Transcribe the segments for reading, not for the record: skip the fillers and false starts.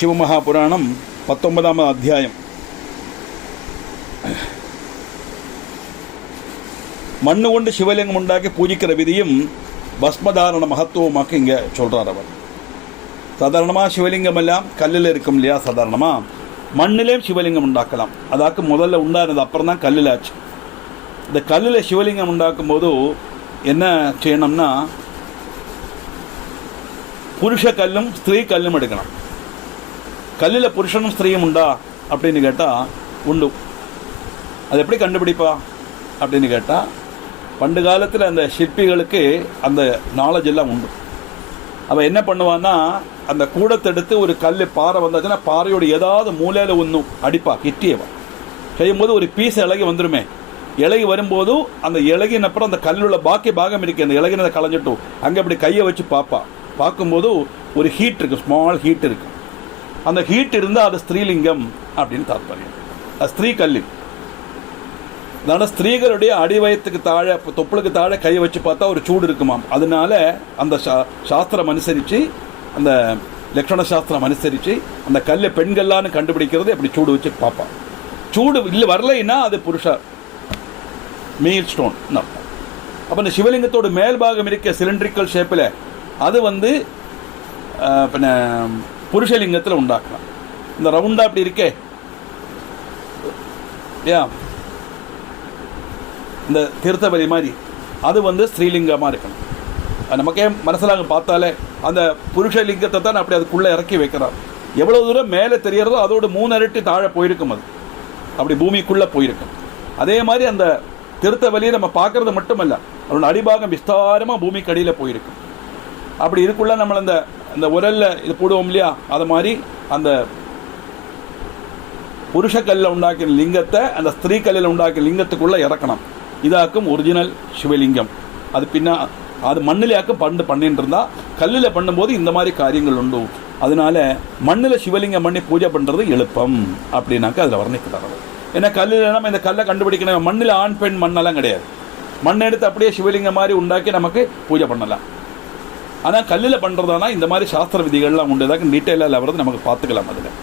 ശിവമഹാപുരാണം 19ാം അധ്യായം. மண்ணுகொண்டு சிவலிங்கம் உண்டாக்கி பூஜிக்கிற விதியும் பஸ்மதாரண மகத்துவமாக்கு இங்கே சொல்கிறார் அவர். சாதாரணமாக சிவலிங்கம் எல்லாம் கல்லில் இருக்கும் இல்லையா, சாதாரணமாக மண்ணிலேயும் சிவலிங்கம் உண்டாக்கலாம். அதாக்கு முதல்ல உண்டானது, அப்புறம் தான் கல்லில் ஆச்சு. இந்த கல்லில் சிவலிங்கம் உண்டாக்கும் போது என்ன செய்யணும்னா, புருஷ கல்லும் ஸ்திரீ கல்லும் எடுக்கணும். கல்லில் புருஷனும் ஸ்திரீயும் உண்டா அப்படின்னு கேட்டால் உண்டு. அது எப்படி கண்டுபிடிப்பா அப்படின்னு கேட்டால், பண்டு காலத்தில் அந்த சிற்பிகளுக்கு அந்த நாலேஜ் எல்லாம் உண்டு. அவள் என்ன பண்ணுவான்னா, அந்த கூடத்தை எடுத்து ஒரு கல் பாறை வந்தாச்சுன்னா பாறையோட ஏதாவது மூலையில் ஒன்றும் அடிப்பா, கிட்டியவா செய்யும்போது ஒரு பீஸ் இலகி வந்துடுமே. இலகி வரும்போது அந்த இலகின அப்புறம் அந்த கல்லுள்ள பாக்கி பாகம் இருக்குது, அந்த இலகினதை களைஞ்சிட்டு அங்கே அப்படி கையை வச்சு பார்ப்பா. பார்க்கும்போது ஒரு ஹீட் இருக்குது, ஸ்மால் ஹீட் இருக்குது. அந்த ஹீட் இருந்தால் அது ஸ்திரீலிங்கம் அப்படின்னு தாற்பயம். அது ஸ்திரீ கல்லு. அதனால ஸ்திரீகளுடைய அடிவயத்துக்கு தாழே, தொப்புளுக்கு தாழே கையை வச்சு பார்த்தா ஒரு சூடு இருக்குமாம். அதனால அந்த சாஸ்திரம் அனுசரித்து, அந்த லக்ஷண சாஸ்திரம் அனுசரித்து அந்த கல்லை பெண்கள்லான்னு கண்டுபிடிக்கிறது அப்படி சூடு வச்சு பார்ப்பான். சூடு இல்லை வரலைன்னா அது புருஷ மீல் ஸ்டோன் அர்த்தம். அப்போ இந்த சிவலிங்கத்தோட மேல் பாகம் இருக்க சிலிண்ட்ரிக்கல் ஷேப்பில் அது பின்ன புருஷலிங்கத்தில் உண்டாக்கலாம். இந்த ரவுண்டா அப்படி இருக்கே, இந்த தீர்த்தபலி மாதிரி, அது ஸ்ரீலிங்கமாக இருக்கணும். நமக்கே மனசில் பார்த்தாலே அந்த புருஷலிங்கத்தை தான் அப்படி அதுக்குள்ளே இறக்கி வைக்கிறார். எவ்வளோ தூரம் மேலே தெரியறதோ அதோட 3 அரட்டி தாழെ போயிருக்கும். அது அப்படி பூமிக்குள்ளே போயிருக்கும். அதே மாதிரி அந்த தீர்த்தபலியை நம்ம பார்க்கறது மட்டுமல்ல, அதோட அடிபாகம் விஸ்தாரமாக பூமிக்கு அடியில் போயிருக்கும். அப்படி இதுக்குள்ளே நம்மளை அந்த உரலில் இது போடுவோம் இல்லையா, அது மாதிரி அந்த புருஷ கல்லில் உண்டாக்கின லிங்கத்தை அந்த ஸ்திரீ கல்லில் உண்டாக்கின லிங்கத்துக்குள்ளே இறக்கணும். இதாக்கும் ஒரிஜினல் சிவலிங்கம். அது அது மண்ணிலேயாக்கும் பண்ணிட்டு இருந்தா, கல்லில் பண்ணும்போது இந்த மாதிரி காரியங்கள் உண்டு. அதனால மண்ணில் சிவலிங்கம் பண்ணி பூஜை பண்ணுறது எழுப்பம் அப்படின்னாக்கா அதில் வர்ணிக்கிறாங்க. ஏன்னா கல்லில் நம்ம இந்த கல்லை கண்டுபிடிக்கணும். மண்ணில் ஆண் பெண் மண்ணெல்லாம் கிடையாது. மண் எடுத்து அப்படியே சிவலிங்கம் மாதிரி உண்டாக்கி நமக்கு பூஜை பண்ணலாம். ஆனால் கல்லில் பண்ணுறதானா இந்த மாதிரி சாஸ்திர விதிகள்லாம் உண்டு. ஏதாவது டீட்டெயிலாக வரது நமக்கு பார்த்துக்கலாம். அதில்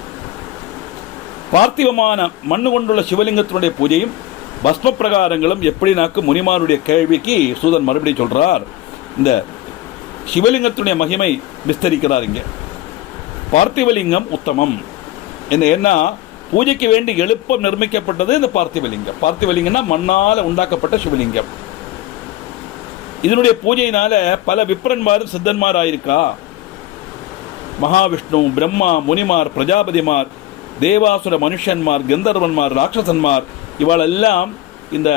பார்த்திவமான மண்ணு கொண்டுள்ள சிவலிங்கத்தினுடைய பூஜையும் பஸ்ம பிரகாரங்களும் எப்படினாக்கு முனிமாருடைய கேள்விக்கு சூதன் மறுபடியும் சொல்றார். இந்த சிவலிங்கத்துடைய மகிமை விஸ்தரிக்கிறார். இங்கே பார்த்திவலிங்கம் உத்தமம் என்ன, பூஜைக்கு வேண்டி எழுப்பம் நிர்மிக்கப்பட்டது இந்த பார்த்திவலிங்கம். பார்த்திவலிங்கம்னா மண்ணால் உண்டாக்கப்பட்ட சிவலிங்கம். இதனுடைய பூஜையினால பல விப்ரன்மாரும் சித்தன்மார் ஆயிருக்கா. மகாவிஷ்ணு, பிரம்மா, முனிமார், பிரஜாபதிமார், தேவாசுர மனுஷன்மார், கந்தர்வன்மார், ராட்சசன்மார் இவாளெல்லாம் இந்த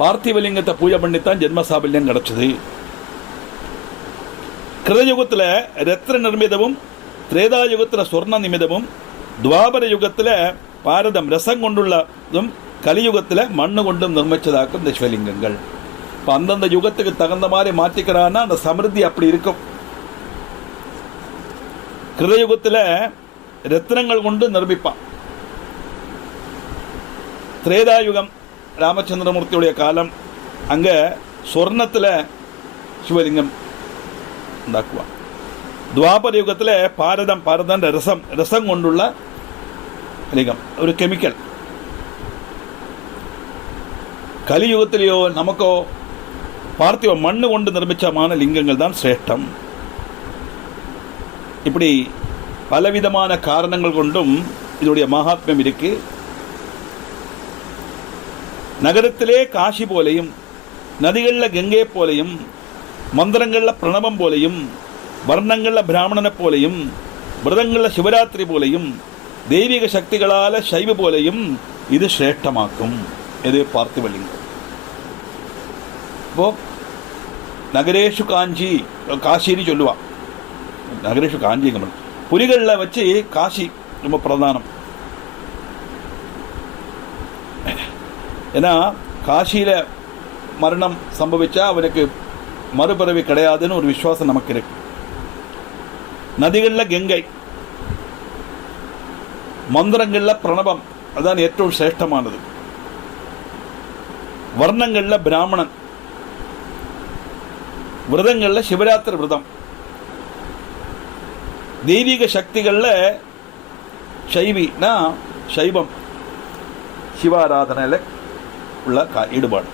பார்த்திவலிங்கத்தை பூஜை பண்ணித்தான் ஜென்ம சாபல்யம் கிடைச்சது. கிருதயுகத்தில் ரத்ன நிர்மிதமும், திரேதாயுகத்தில் சொர்ண நிமிதமும், துவாபர யுகத்தில் பாரதம் ரசம் கொண்டுள்ளதும், கலியுகத்தில் மண்ணு கொண்டும் நிர்மிச்சதாக்கும் இந்த சிவலிங்கங்கள். இப்போ அந்தந்த யுகத்துக்கு தகுந்த மாதிரி மாற்றிக்கிறான்னா அந்த சமிருத்தி அப்படி இருக்கும். கிருதயுகத்தில் ரத்னங்கள் கொண்டு நிர்மிப்பான். திரேதாயுகம் ராமச்சந்திரமூர்த்தியுடைய காலம், அங்கே சொர்ணத்தில் சிவலிங்கம் உண்டாக்குவான். துவாபர யுகத்தில் பாரதம் ரசம் கொண்டுள்ள லிங்கம், ஒரு கெமிக்கல். கலியுகத்திலேயோ நமக்கோ பார்த்திவ மண்ணு கொண்டு நிர்மிச்சமான லிங்கங்கள் தான் சிரேஷ்டம். இப்படி பலவிதமான காரணங்கள் கொண்டும் இதனுடைய மகாத்மியம் இருக்கு. நகரத்திலே காசி போலையும், நதிகளில் கங்கை போலையும், மந்திரங்களில் பிரணவம் போலையும், வர்ணங்களில் பிராமணனை போலையும், விரதங்களில் சிவராத்திரி போலையும், தெய்வீக சக்திகளால் சைவ போலையும் இது சிரேஷ்டமாக்கும். இது பார்த்திவலிங்கம். இப்போ நகரேஷு காசின்னு சொல்லுவான். நகரேஷு காஞ்சிங்க புலிகளில் வச்சு காசி ரொம்ப பிரதானம். ஏன்னா காசியில் மரணம் சம்பவிச்சா அவனுக்கு மறுபிறவி கிடையாதுன்னு ஒரு விசுவாசம் நமக்கு இருக்கு. நதிகளில் கங்கை, மந்திரங்களில் பிரணவம், அதுதான் ஏற்றவும் சிரேஷ்டமானது. வர்ணங்களில் பிராமணன், விரதங்களில் சிவராத்திரி விரதம், தெய்வீக சக்திகளில் சைவினா சைவம், சிவாராதனையில் உள்ள ஈடுபாடு.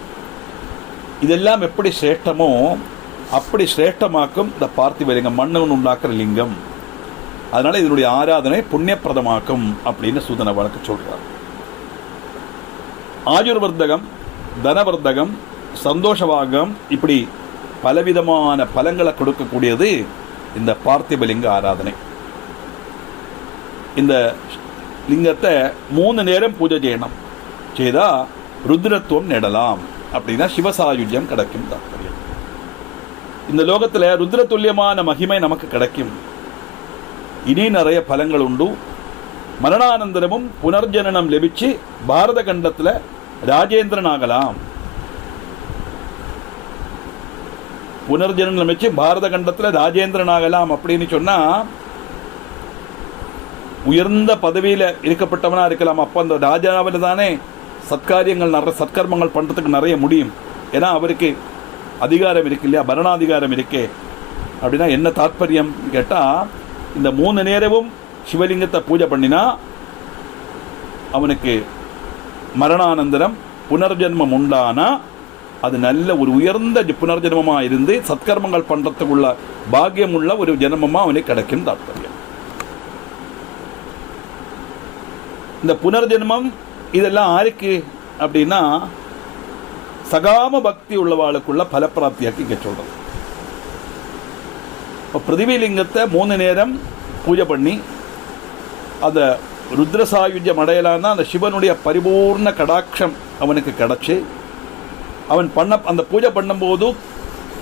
இதெல்லாம் எப்படி சிரேஷ்டமோ அப்படி சிரேஷ்டமாக்கும் இந்த பார்த்திவலிங்கம், மன்னவன் உண்டாக்குற லிங்கம். அதனால இதனுடைய ஆராதனை புண்ணியப்பிரதமாக்கும் அப்படின்னு சூதன வழக்கு சொல்றார். ஆயுர்வர்த்தகம், தனவர்த்தகம், சந்தோஷவாகம், இப்படி பலவிதமான பலங்களை கொடுக்கக்கூடியது இந்த பார்த்திபலிங்க ஆராதனை. இந்த லிங்கத்தை 3 நேரம் பூஜை செய்யணும். செய்தா ருத்ரத்துவம் நெடலாம், அப்படின்னா சிவசாயுஜ்யம் கிடைக்கும் தாற்பயம். இந்த லோகத்தில் ருத்ரதுல்யமான மகிமை நமக்கு கிடைக்கும். இனி நிறைய பலங்கள் உண்டு. மரணானந்தரமும் புனர்ஜனனம் லபிச்சு பாரத கண்டத்தில் ராஜேந்திரன் ஆகலாம். புனர்ஜனனம் லபிச்சு பாரத கண்டத்தில் ராஜேந்திரன் ஆகலாம் அப்படின்னு சொன்னா உயர்ந்த பதவியில் இருக்கப்பட்டவனா இருக்கலாம். அப்போ அந்த ராஜாவில் தானே சத்காரியங்கள், நிறைய சத்கர்மங்கள் பண்ணுறதுக்கு நிறைய முடியும். ஏன்னா அவருக்கு அதிகாரம் இருக்கு இல்லையா, பரணாதிகாரம் இருக்கே. அப்படின்னா என்ன தாற்பயம் கேட்டால், இந்த 3 நேரமும் சிவலிங்கத்தை பூஜை பண்ணினா அவனுக்கு மரணானந்தரம் புனர்ஜென்மம் உண்டானா அது நல்ல ஒரு உயர்ந்த புனர்ஜென்மமாக இருந்து சத்கர்மங்கள் பண்ணுறதுக்குள்ள பாக்கியம் உள்ள ஒரு ஜென்மமாக அவனுக்கு கிடைக்கும் தாற்பயம். இந்த புனர்ஜென்மம் இதெல்லாம் ஆருக்கு அப்படின்னா சகாம பக்தி உள்ளவாளுக்குள்ள பலப்பிராப்தியாக்கி இங்கே சொல்றது. இப்போ பிருத்திவிலிங்கத்தை 3 நேரம் பூஜை பண்ணி அந்த ருத்ரசாயுஜ்யம் அடையலான்னா அந்த சிவனுடைய பரிபூர்ண கடாட்சம் அவனுக்கு கிடச்சி அவன் அந்த பூஜை பண்ணும்போது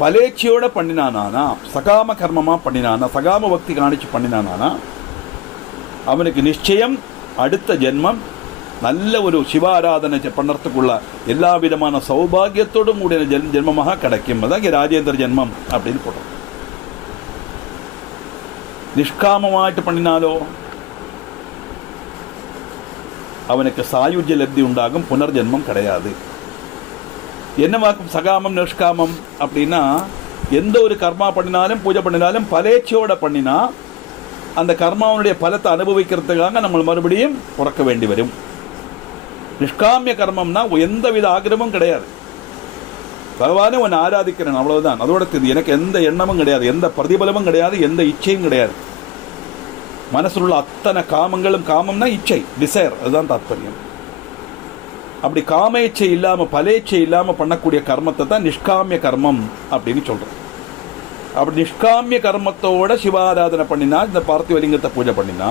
பலேச்சியோட பண்ணினானா, சகாம கர்மமாக பண்ணினானா, சகாம பக்தி காணிச்சு பண்ணினானா அவனுக்கு நிச்சயம் அடுத்த ஜென்மம் நல்ல ஒரு சிவாராதனை பண்ணுறதுக்குள்ள எல்லா விதமான சௌபாகியத்தோடும் கூடிய ஜென்மமாக கிடைக்கும். அதான் இங்கே ராஜேந்திர ஜென்மம் அப்படின்னு போடுறோம். நிஷ்காமமாயிட்டு பண்ணினாலோ அவனுக்கு சாயுஜ்ய லப்தி உண்டாகும், புனர்ஜென்மம் கிடையாது. என்னவாக்கும் சகாமம் நிஷ்காமம் அப்படின்னா, எந்த ஒரு கர்மா பண்ணினாலும் பூஜை பண்ணினாலும் பலேச்சியோட பண்ணினா அந்த கர்மாவனுடைய பலத்தை அனுபவிக்கிறதுக்காக நம்ம மறுபடியும் பிறக்க வேண்டி வரும். நிஷ்காமிய கர்மம்னா எந்த வித ஆகிரமும் கிடையாது. பகவானே உன்னை ஆராதிக்கிறேன் அவ்வளவுதான், அதோட எனக்கு எந்த எண்ணமும் கிடையாது, எந்த பிரதிபலமும் கிடையாது, எந்த இச்சையும் கிடையாது. மனசில் உள்ள அத்தனை காமங்களும், காமம்னா இச்சை, டிசைர், அதுதான் தாற்பயம். அப்படி காம இச்சை இல்லாமல் பலேச்சை இல்லாமல் பண்ணக்கூடிய கர்மத்தை தான் நிஷ்காமிய கர்மம் அப்படின்னு சொல்கிறோம். அப்படி நிஷ்காமிய கர்மத்தோட சிவாராதனை பண்ணினா, இந்த பார்த்திவலிங்கத்தை பூஜை பண்ணினா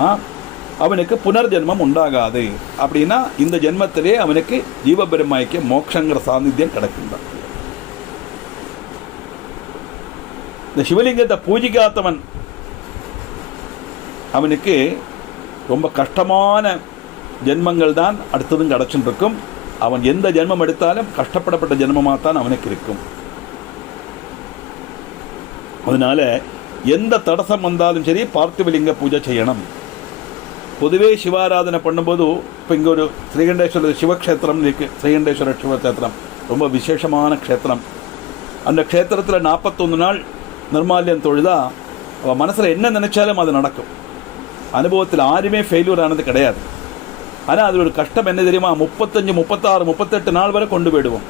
அவனுக்கு புனர்ஜென்மம் உண்டாகாது. அப்படின்னா இந்த ஜென்மத்திலே அவனுக்கு ஜீவபெருமாய்க்கு மோட்சங்கிற சாநித்தியம் கிடைக்கும். இந்த சிவலிங்கத்தை பூஜிக்காதவன் அவனுக்கு ரொம்ப கஷ்டமான ஜென்மங்கள் தான் அடுத்ததும் கிடச்சுட்டு இருக்கும். அவன் எந்த ஜென்மம் எடுத்தாலும் கஷ்டப்படப்பட்ட ஜென்மமாக தான் அவனுக்கு இருக்கும். அதனால எந்த தடசம் வந்தாலும் சரி பார்த்திவலிங்க பூஜை செய்யணும். பொதுவே சிவாராதனை பண்ணும்போது இப்போ இங்கே ஒரு ஸ்ரீகண்டேஸ்வரர் சிவக்ஷேத்திரம் இருக்குது. ஸ்ரீகண்டேஸ்வரர் சிவக்ஷேத்திரம் ரொம்ப விசேஷமான க்ஷேத்திரம். அந்த க்ஷேத்திரத்தில் 41 நாள் நிர்மால்யம் தொழுதா அவன் மனசில் என்ன நினைச்சாலும் அது நடக்கும். அனுபவத்தில் யாருமே ஃபெயில்யூர் ஆனது கிடையாது. ஆனால் அது ஒரு கஷ்டம் என்ன தெரியுமா, 35, 36, 38 நாள் வரை கொண்டு போயிடுவோம்.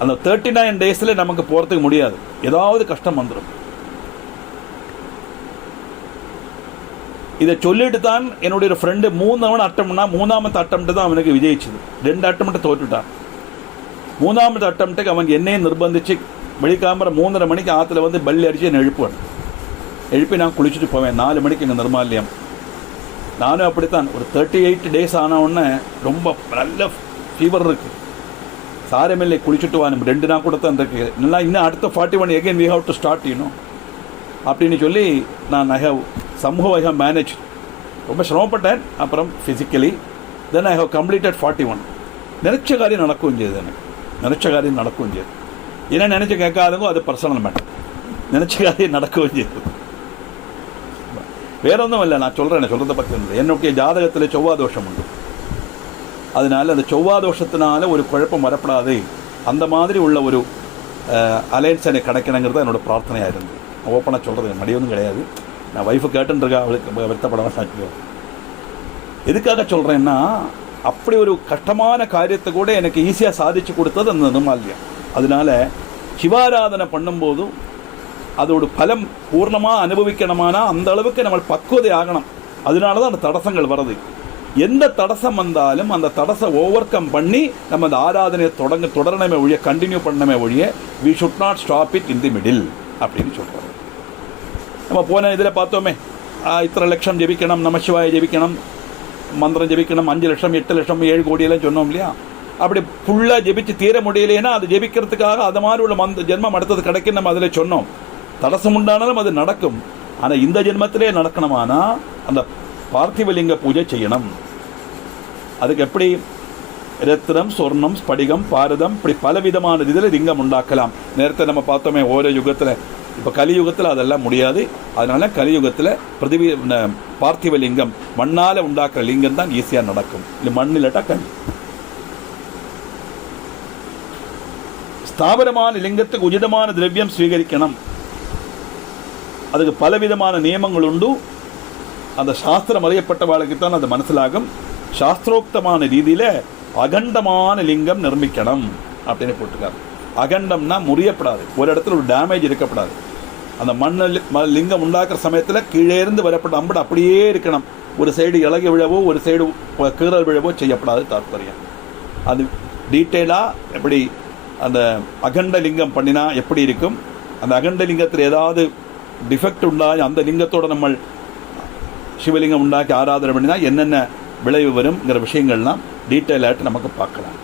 அந்த 39 டேஸில் நமக்கு போகிறதுக்கு முடியாது, ஏதாவது கஷ்டம் வந்துடும். இதை சொல்லிட்டு தான் என்னுடைய ஒரு ஃப்ரெண்டு 3 அட்டம்னா 3ஆவது அட்டம்ட்டு தான் அவனுக்கு விஜயிச்சுது. 2 அட்டம்ட்டு தோற்றுட்டான். 3ஆவது அட்டம்ட்டுக்கு அவன் என்னையும் நிர்பந்திச்சு வெளிக்காமற 3:30 மணிக்கு ஆற்றுல வந்து பள்ளி அடித்து என்னை எழுப்புவேன். எழுப்பி நான் குளிச்சுட்டு போவேன். 4 மணிக்கு இங்கே நிர்மால்யம். நானும் அப்படித்தான். ஒரு 38 டேஸ் ஆன உடனே ரொம்ப நல்ல ஃபீவர் இருக்குது. சாரமில்லை குளிச்சுட்டு வா, 2 நாள் கூட தான் இருக்குது. நல்லா இன்னும் அடுத்த 41 again we have to start அப்படின்னு சொல்லி நான் ஐ ஹவ் மேனேஜ். ரொம்ப சிரமப்பட்டேன். அப்புறம் physically then I have completed 41. நினச்ச காரியம் நடக்கும் செய்யுது. எனக்கு நினச்ச காரியம் நடக்கும் செய்யுது. என்ன நினச்சி கேட்காதவங்க அது பர்சனல் மேட்டர். நினச்ச காரியம் நடக்கவும் செய்யுது. வேற ஒன்றும் இல்லை, நான் சொல்கிறத பற்றி இல்லை. என்னுடைய ஜாதகத்தில் செவ்வாதோஷம் உண்டு. அதனால அந்த செவ்வாதோஷத்தினால ஒரு குழப்பம் வரப்படாது, அந்த மாதிரி உள்ள ஒரு அலையன்ஸ் எனக்கு கிடைக்கணுங்கிறது என்னோட பிரார்த்தனையாக இருந்தது. ஓப்பனாக சொல்கிறது மடியொன்றும் கிடையாது. நான் ஒய்ஃபு கேட்டுருக்கா, அவளுக்கு வருத்தப்படாமல் சாட்சியோ. எதுக்காக சொல்கிறேன்னா, அப்படி ஒரு கஷ்டமான காரியத்தை கூட எனக்கு ஈஸியாக சாதிச்சு கொடுத்தது அந்த நிர்மால்யம். அதனால சிவாராதனை பண்ணும்போது அதோட பலம் பூர்ணமாக அனுபவிக்கணுமானா அந்த அளவுக்கு நம்ம பக்குவதை ஆகணும். அதனால தான் அந்த தடசங்கள் வருது. எந்த தடசம் வந்தாலும் அந்த தடசை ஓவர் கம் பண்ணி நம்ம அந்த ஆராதனையை தொடரணுமே ஒழிய, கண்டினியூ பண்ணணுமே ஒழிய, we should not stop it in the middle அப்படின்னு சொல்கிறாங்க. நம்ம போன இதில் பார்த்தோமே, இத்தனை லட்சம் ஜெபிக்கணும், நமசிவாய ஜெபிக்கணும், மந்திரம் ஜெபிக்கணும், 5 லட்சம் 8 லட்சம் 7 கோடியெல்லாம் சொன்னோம் இல்லையா? அப்படி ஃபுல்லாக ஜெபிச்சு தீர முடியலைன்னா அது ஜெபிக்கிறதுக்காக அது மாதிரி உள்ள ஜென்மம் அடுத்தது கிடைக்கும் நம்ம அதில் சொன்னோம். தடசம் உண்டானாலும் அது நடக்கும். ஆனால் இந்த ஜென்மத்திலே நடக்கணுமானா அந்த பார்த்திவலிங்க பூஜை செய்யணும். அதுக்கு எப்படி ரத்தினம், சொர்ணம், ஸ்படிகம், பாரதம், இப்படி பலவிதமான இதில் லிங்கம் உண்டாக்கலாம். நேரத்தை நம்ம பார்த்தோமே ஓரோ யுகத்தில். இப்போ கலியுகத்தில் அதெல்லாம் முடியாது. அதனால கலியுகத்தில் பார்த்திவ லிங்கம் மண்ணால் உண்டாக்குற லிங்கம் தான் ஈஸியாக நடக்கும். இல்லை மண் இல்லாட்டா கல். ஸ்தாபனமான லிங்கத்துக்கு உச்சிதமான திரவியம் ஸ்வீகரிக்கணும். அதுக்கு பலவிதமான நியமங்கள் உண்டு. அந்த சாஸ்திரம் அறியப்பட்டவாளுக்கு தான் அது மனசிலாகும். சாஸ்திரோக்தமான ரீதியில் அகண்டமான லிங்கம் நிர்மிக்கணும் அப்படின்னு போட்டுக்காரு. அகண்டம்னா முறியப்படாது, ஒரு இடத்துல ஒரு டேமேஜ் இருக்கப்படாது. அந்த லிங்கம் உண்டாக்குற சமயத்தில் கீழே இருந்து வரப்பட்ட அம்படு அப்படியே இருக்கணும். ஒரு சைடு இலகி விழவோ ஒரு சைடு கீறல் விழவோ செய்யப்படாது தாற்பயம். அது டீட்டெயிலாக எப்படி அந்த அகண்ட லிங்கம் பண்ணினா எப்படி இருக்கும், அந்த அகண்ட லிங்கத்தில் ஏதாவது டிஃபெக்ட் உண்டாகி அந்த லிங்கத்தோடு நம்ம சிவலிங்கம் உண்டாக்கி ஆராதனை பண்ணினா என்னென்ன விளைவு வரும்ங்கிற விஷயங்கள்லாம் டீட்டெயிலாகிட்டு நமக்கு பார்க்கலாம்.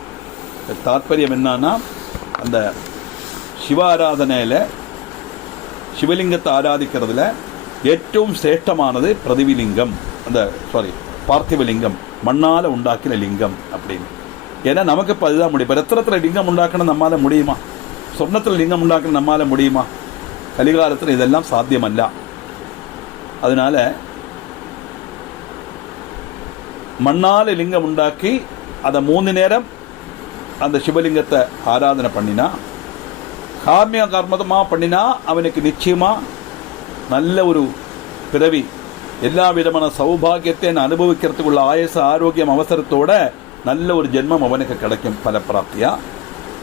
தாற்பயம் என்னன்னா, அந்த சிவ ஆராதனையில் சிவலிங்கத்தை ஆராதிக்கிறதுல ഏറ്റവും சிரேஷ்டமானது பிரதிவிலிங்கம், பார்த்திவலிங்கம், மண்ணால் உண்டாக்கின லிங்கம் அப்படின்னு. ஏன்னா நமக்கு இப்போ அதுதான் முடியும். இப்போ ரத்தினத்தில் லிங்கம் உண்டாக்கணும் நம்மளால் முடியுமா? சொர்ணத்தில் லிங்கம் உண்டாக்கணும் நம்மளால் முடியுமா? கலிகாலத்தில் இதெல்லாம் சாத்தியமல்ல. அதனால மண்ணால் லிங்கம் உண்டாக்கி அதை 3 நேரம் அந்த சிவலிங்கத்தை ஆராதனை பண்ணினா, காமிய கர்மதமாக பண்ணினா அவனுக்கு நிச்சயமாக நல்ல ஒரு பிறவி, எல்லா விதமான சௌபாகியத்தை அனுபவிக்கிறதுக்குள்ள ஆயுச ஆரோக்கியம் அவசரத்தோட நல்ல ஒரு ஜென்மம் அவனுக்கு கிடைக்கும் பலப்பிராப்தியாக.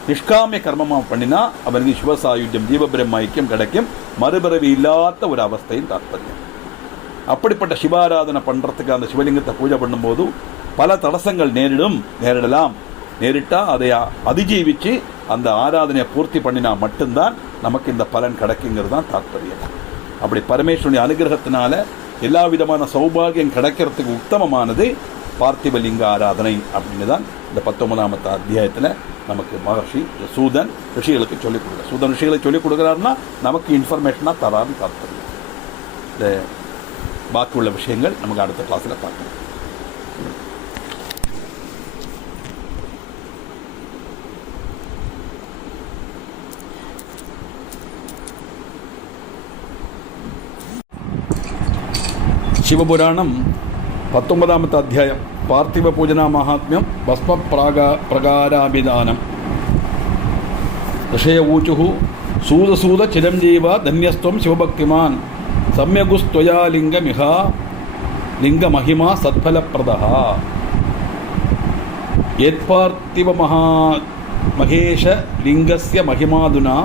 நிஷ்காமிய கர்மமாக பண்ணினா அவனுக்கு சிவசாயுஜ்யம், ஜீவபிரம்ம ஐக்கியம் கிடைக்கும், மறுபிறவி இல்லாத ஒரு அவஸ்தையும் தாற்பயம். அப்படிப்பட்ட சிவாராதனை பண்ணுறதுக்கு அந்த சிவலிங்கத்தை பூஜை பண்ணும்போது பல தடசங்கள் நேரிடலாம். நேரிட்டால் அதை அதிஜீவித்து அந்த ஆராதனையை பூர்த்தி பண்ணினா மட்டும்தான் நமக்கு இந்த பலன் கிடைக்குங்கிறது தான் தாற்பயம். அப்படி பரமேஸ்வரனுடைய அனுகிரகத்தினால எல்லா விதமான சௌபாகியம் கிடைக்கிறதுக்கு உத்தமமானது பார்த்திவலிங்க ஆராதனை அப்படின்னு தான் இந்த 19ஆம் அத்தியாயத்தில் நமக்கு மகர்ஷி சூதன் ரிஷிகளுக்கு சொல்லிக் கொடுக்குறார். சூதன் ரிஷிகளுக்கு சொல்லிக் கொடுக்குறாருன்னா நமக்கு இன்ஃபர்மேஷனாக தரான்னு தாற்பயம். இந்த பாக்கி உள்ள விஷயங்கள் நமக்கு அடுத்த கிளாஸில் பார்க்கலாம். சிவபுராணம் 19ஆம் அத்தியாயம் பார்த்திவ பூஜனா மகாத்மியம் பஸ்ம பிரகாராபிதானம். ரிஷய ஊச்சு சூதசூத சிரஞ்சீவ தன்யஸ்துவம் சிவபக்திமான் சம்யகுஸ்துவயா லிங்கமிஹா லிங்கமஹிமா சத்ஃபலப்ரதः. யத்பார்த்திவ மகேஷ லிங்கஸ்ய மகிமாதுனா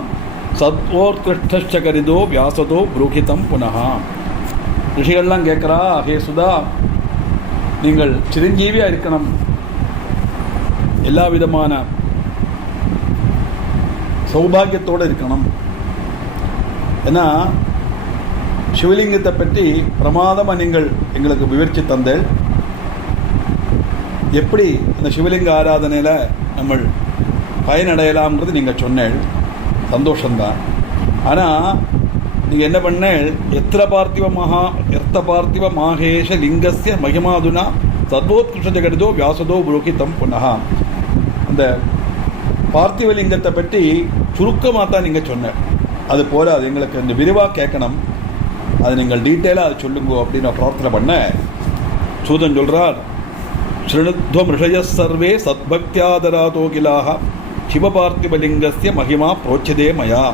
சத்வோத்கிருஷ்டஸ்ச கரிதோ வியாசதோ புரூஹிதம் புனः. ரிஷிகள்லாம் கேட்குறா, ஹே சுதா, நீங்கள் சிரஞ்சீவியாக இருக்கணும், எல்லா விதமான சௌபாகியத்தோடு இருக்கணும். ஏன்னா சிவலிங்கத்தை பற்றி பிரமாதமாக நீங்கள் எங்களுக்கு விவரித்து தந்தேள். எப்படி அந்த சிவலிங்க ஆராதனையில் நம்ம பயனடையலாம்ன்றது நீங்கள் சொன்னேள், சந்தோஷந்தான். ஆனால் நீங்கள் என்ன பண்ணேள், எர்த்த பார்த்திவ மாகேஷ லிங்கஸ்ய மகிமாதுனா சத்வோத்கிருஷ்ட ஜெகடிதோ வியாசதோ புரோகிதம் புனः. அந்த பார்த்திவலிங்கத்தை பற்றி சுருக்கமாக தான் நீங்கள் சொன்னேன். அது போராது, எங்களுக்கு இந்த விரிவாக கேட்கணும், அது நீங்கள் டீட்டெயிலாக அதை சொல்லுங்க அப்படின்னு நான் பிரார்த்தனை பண்ணேன். சூதன் சொல்கிறார், ஸ்ருணுத்வம் ரிஷய சர்வே சத்பக்தியாதராதோகிலாக சிவபார்த்திவலிங்கஸ்ய மகிமா புரோச்சதே மயா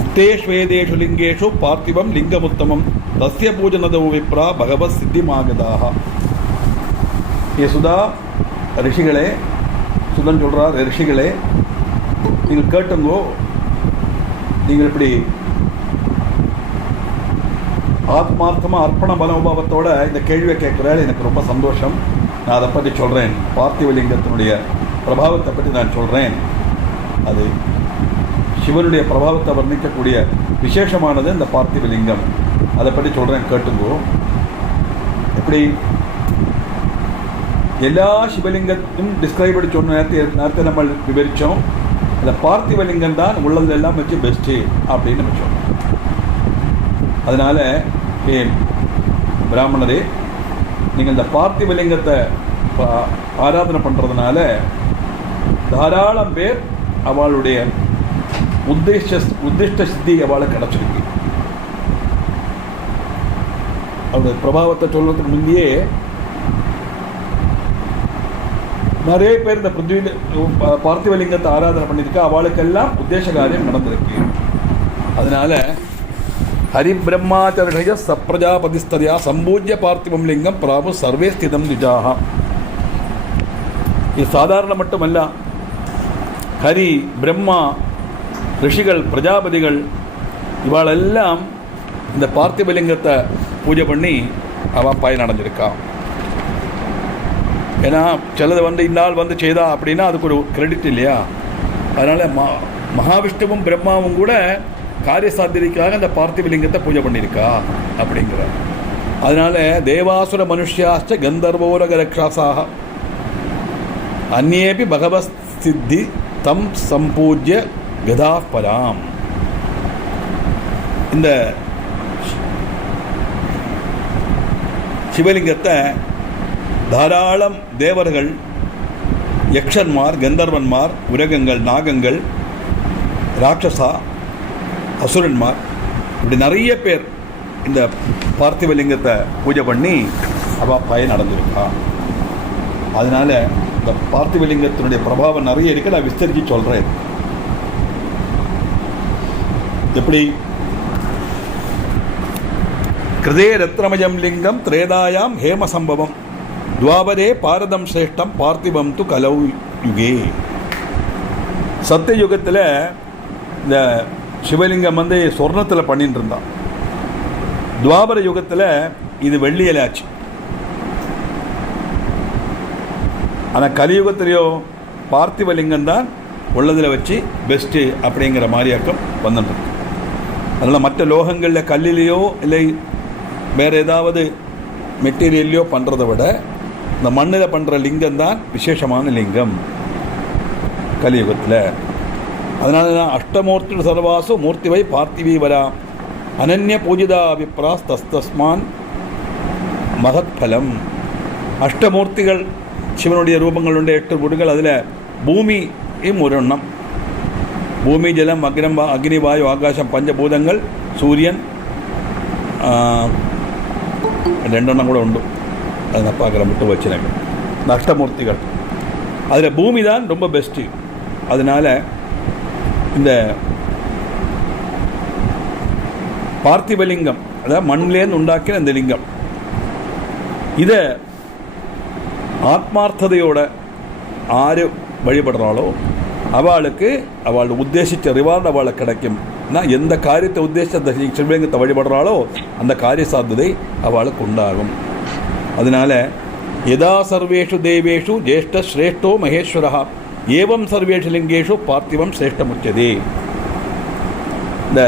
உக்தேஷ்வேதேஷு லிங்கேஷு பார்த்திவம் லிங்கமுத்தமம் தஸ்ய பூஜனதோ விப்ரா பகவத் சித்திமாகதாக. சுதா ரிஷிகளே, சுதன் சொல்கிறார், ரிஷிகளே நீங்கள் கேட்டுங்கோ, நீங்கள் இப்படி ஆத்மார்த்தமாக அர்ப்பண மனோபாவத்தோட இந்த கேள்வியை கேட்குறாரு, எனக்கு ரொம்ப சந்தோஷம். நான் அதை பற்றி சொல்கிறேன். பார்த்திவலிங்கத்தினுடைய பிரபாவத்தை பற்றி நான் சொல்கிறேன். அது சிவனுடைய பிரபாவத்தை வர்ணிக்கக்கூடிய விசேஷமானது இந்த பார்த்திவலிங்கம். அதை பற்றி சொல்கிறேன், கேட்டுங்கோ. எப்படி எல்லா சிவலிங்கத்தையும் டிஸ்கிரைப் பண்ணி சொன்ன நேரத்தை நம்ம விவரித்தோம். இந்த பார்த்திவலிங்கம் தான் உள்ளதெல்லாம் வச்சு பெஸ்ட்டு அப்படின்னு நம்ம சொன்னோம். அதனால் பிராமணரே, நீங்கள் இந்த பார்த்திவலிங்கத்தை ஆராதனை பண்ணுறதுனால தாராளம் பேர் அவளுடைய உத்திஷ்ட சித்தி அவளுக்கு கிடச்சிருக்கு. அவருடைய பிரபாவத்தை சொல்றதுக்கு முந்தையே நிறைய பேர் இந்த பார்த்திவலிங்கத்தை ஆராதனை பண்ணியிருக்கா, அவளுக்கெல்லாம் உத்தேச காரியம் நடந்திருக்கு. அதனால ஹரிபிரம்மாச்சரிய சப்ரஜாபதிஸ்தயா சம்பூஜ்ய பார்த்திவம் லிங்கம் பிராபு சர்வே ஸ்திதம் திஜாக. இது சாதாரண மட்டுமல்ல, ஹரி, பிரம்மா, ரிஷிகள், பிரஜாபதிகள் இவாளெல்லாம் இந்த பார்த்திவலிங்கத்தை பூஜை பண்ணி அவன் பயன் அடைஞ்சிருக்கா. ஏன்னா சிலது இந்நாள் செய்தா அப்படின்னா அதுக்கு ஒரு கிரெடிட் இல்லையா. அதனால் மகாவிஷ்ணுவும் பிரம்மாவும் கூட காரியசாத்திரிக்காக இந்த பார்த்திவலிங்கத்தை பூஜை பண்ணியிருக்கா அப்படிங்கிற. அதனால் தேவாசுர மனுஷ்யாச்ச கந்தர்வோரக ரக்ஷாசாக அந்நேபி பகவத் சித்தி தம் சம்பூஜ்ய கதா பராம். இந்த சிவலிங்கத்தை தாராளம் தேவர்கள், யக்ஷன்மார், கந்தர்வன்மார், உரகங்கள், நாகங்கள், ராட்சசா, அசுரன்மார், இப்படி நிறைய பேர் இந்த பார்த்திவலிங்கத்தை பூஜை பண்ணி அவள் பயன் நடந்திருக்கா. அதனால் இந்த பார்த்திவலிங்கத்தினுடைய பிரபாவம் நிறைய இருக்கு. நான் விஸ்தரித்து சொல்கிறேன். எப்படி கிருதே ரத்னமயம் லிங்கம் திரேதாயாம் ஹேம சம்பவம் துவாபரே பாரதம் சிரேஷ்டம் பார்த்திவம் து கலௌ யுகே. சத்தியயுகத்தில் இந்த சிவலிங்கம் சொர்ணத்தில் பண்ணிட்டு இருந்தான். துவாபர யுகத்தில் இது வெள்ளியிலாச்சு. ஆனால் கலியுகத்திலேயோ பார்த்திவலிங்கம் தான் உள்ளதில் வச்சு பெஸ்ட்டு அப்படிங்கிற மாதிரியாக்கம் வந்துட்டு. அதனால் மற்ற லோகங்களில் கல்லிலேயோ இல்லை வேறு ஏதாவது மெட்டீரியல்லையோ பண்ணுறதை விட இந்த மண்ணில் பண்ணுற லிங்கம் தான் விசேஷமான லிங்கம் கலியுகத்தில். அதனால தான் அஷ்டமூர்த்தி சர்வாசு மூர்த்திவை பார்த்திவி வரா அனன்ய பூஜிதா விப்ராஸ் தஸ்தஸ்மான் மகத் பலம். அஷ்டமூர்த்திகள் சிவனுடைய ரூபங்களுடைய 8 ரூபங்கள். அதில் பூமியும் ஒரு எண்ணம். பூமி, ஜலம், அக்னி, வாயு, ஆகாசம், பஞ்சபூதங்கள், சூரியன், 2 எண்ணம் கூட உண்டு. அதை நான் பார்க்குற மட்டும் வச்சுருங்க. இந்த அஷ்டமூர்த்திகள் அதில் பூமி தான் ரொம்ப பெஸ்ட்டு. அதனால் இந்த பார்த்திவலிங்கம், அதாவது மண்ணிலேருந்து உண்டாக்கின இந்த லிங்கம், இதை ஆத்மார்த்ததையோட ஆறு வழிபடுறாளோ அவளுக்கு அவள் உத்தேசித்த ரிவார்டு அவளுக்கு கிடைக்கும். எந்த காரியத்தை உத்தேசித்த சிவலிங்கத்தை வழிபடுறாளோ அந்த காரிய சாத்தியதை அவளுக்கு உண்டாகும். அதனால் யதா சர்வேஷு தேவேஷு ஜேஷ்ட ஸ்ரேஷ்டோ மகேஸ்வரா ஏவம் சர்வேஷு லிங்கேஷு பார்த்திவம் சிரேஷ்டமுச்சதே. இந்த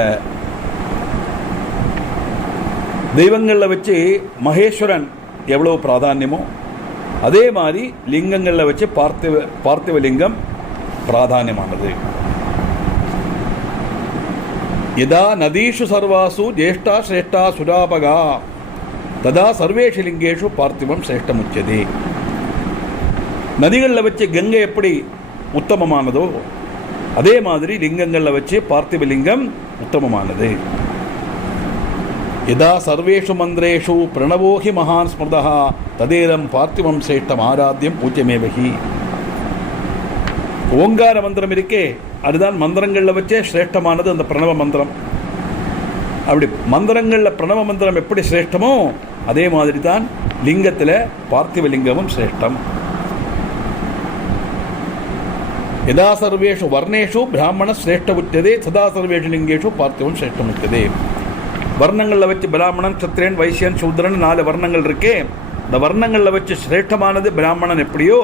தெய்வங்களில் வச்சு மகேஸ்வரன் எவ்வளோ பிராதான்யமோ அதே மாதிரி லிங்கங்களில் வச்சு பார்த்திவலிங்கம் பிராதான்யமானது. யதா நதீஷு சர்வாசு ஜேஷ்டா ஸ்ரேஷ்டா சுராபகா ததா சர்வேஷு லிங்கேஷு பார்த்திவம் சிரேஷ்டமுச்சதே. நதிகளில் வச்சு கங்கை எப்படி உத்தமமானதோ அதே மாதிரி லிங்கங்களில் வச்சு பார்த்திவலிங்கம் உத்தமமானது. யதா சர்வேஷு மந்திரேஷு பிரணவோஹி மகான் ஸ்மிருதா ததேரம் பார்த்திவம் சிரேஷ்டம் ஆராத்தியம் பூஜ்யமேவகி. ஓங்கார மந்திரம் இருக்கே, அதுதான் மந்திரங்களில் வச்சே சிரேஷ்டமானது அந்த பிரணவ மந்திரம். அப்படி மந்திரங்களில் பிரணவ மந்திரம் எப்படி சிரேஷ்டமோ அதே மாதிரி தான் லிங்கத்தில் பார்த்திவ லிங்கமும் சிரேஷ்டம். யதா சர்வேஷு வர்ணேஷு பிராமண சிரேஷ்ட உச்சதே சதா சர்வேஷு லிங்கேஷு பார்த்திவம் சிரேஷ்டம் உச்சதே. வர்ணங்களில் வச்சு பிராமணன், சத்திரியன், வைசியன், சூத்ரன் 4 வர்ணங்கள் இருக்கே. இந்த வர்ணங்களில் வச்சு சிரேஷ்டமானது பிராமணன் எப்படியோ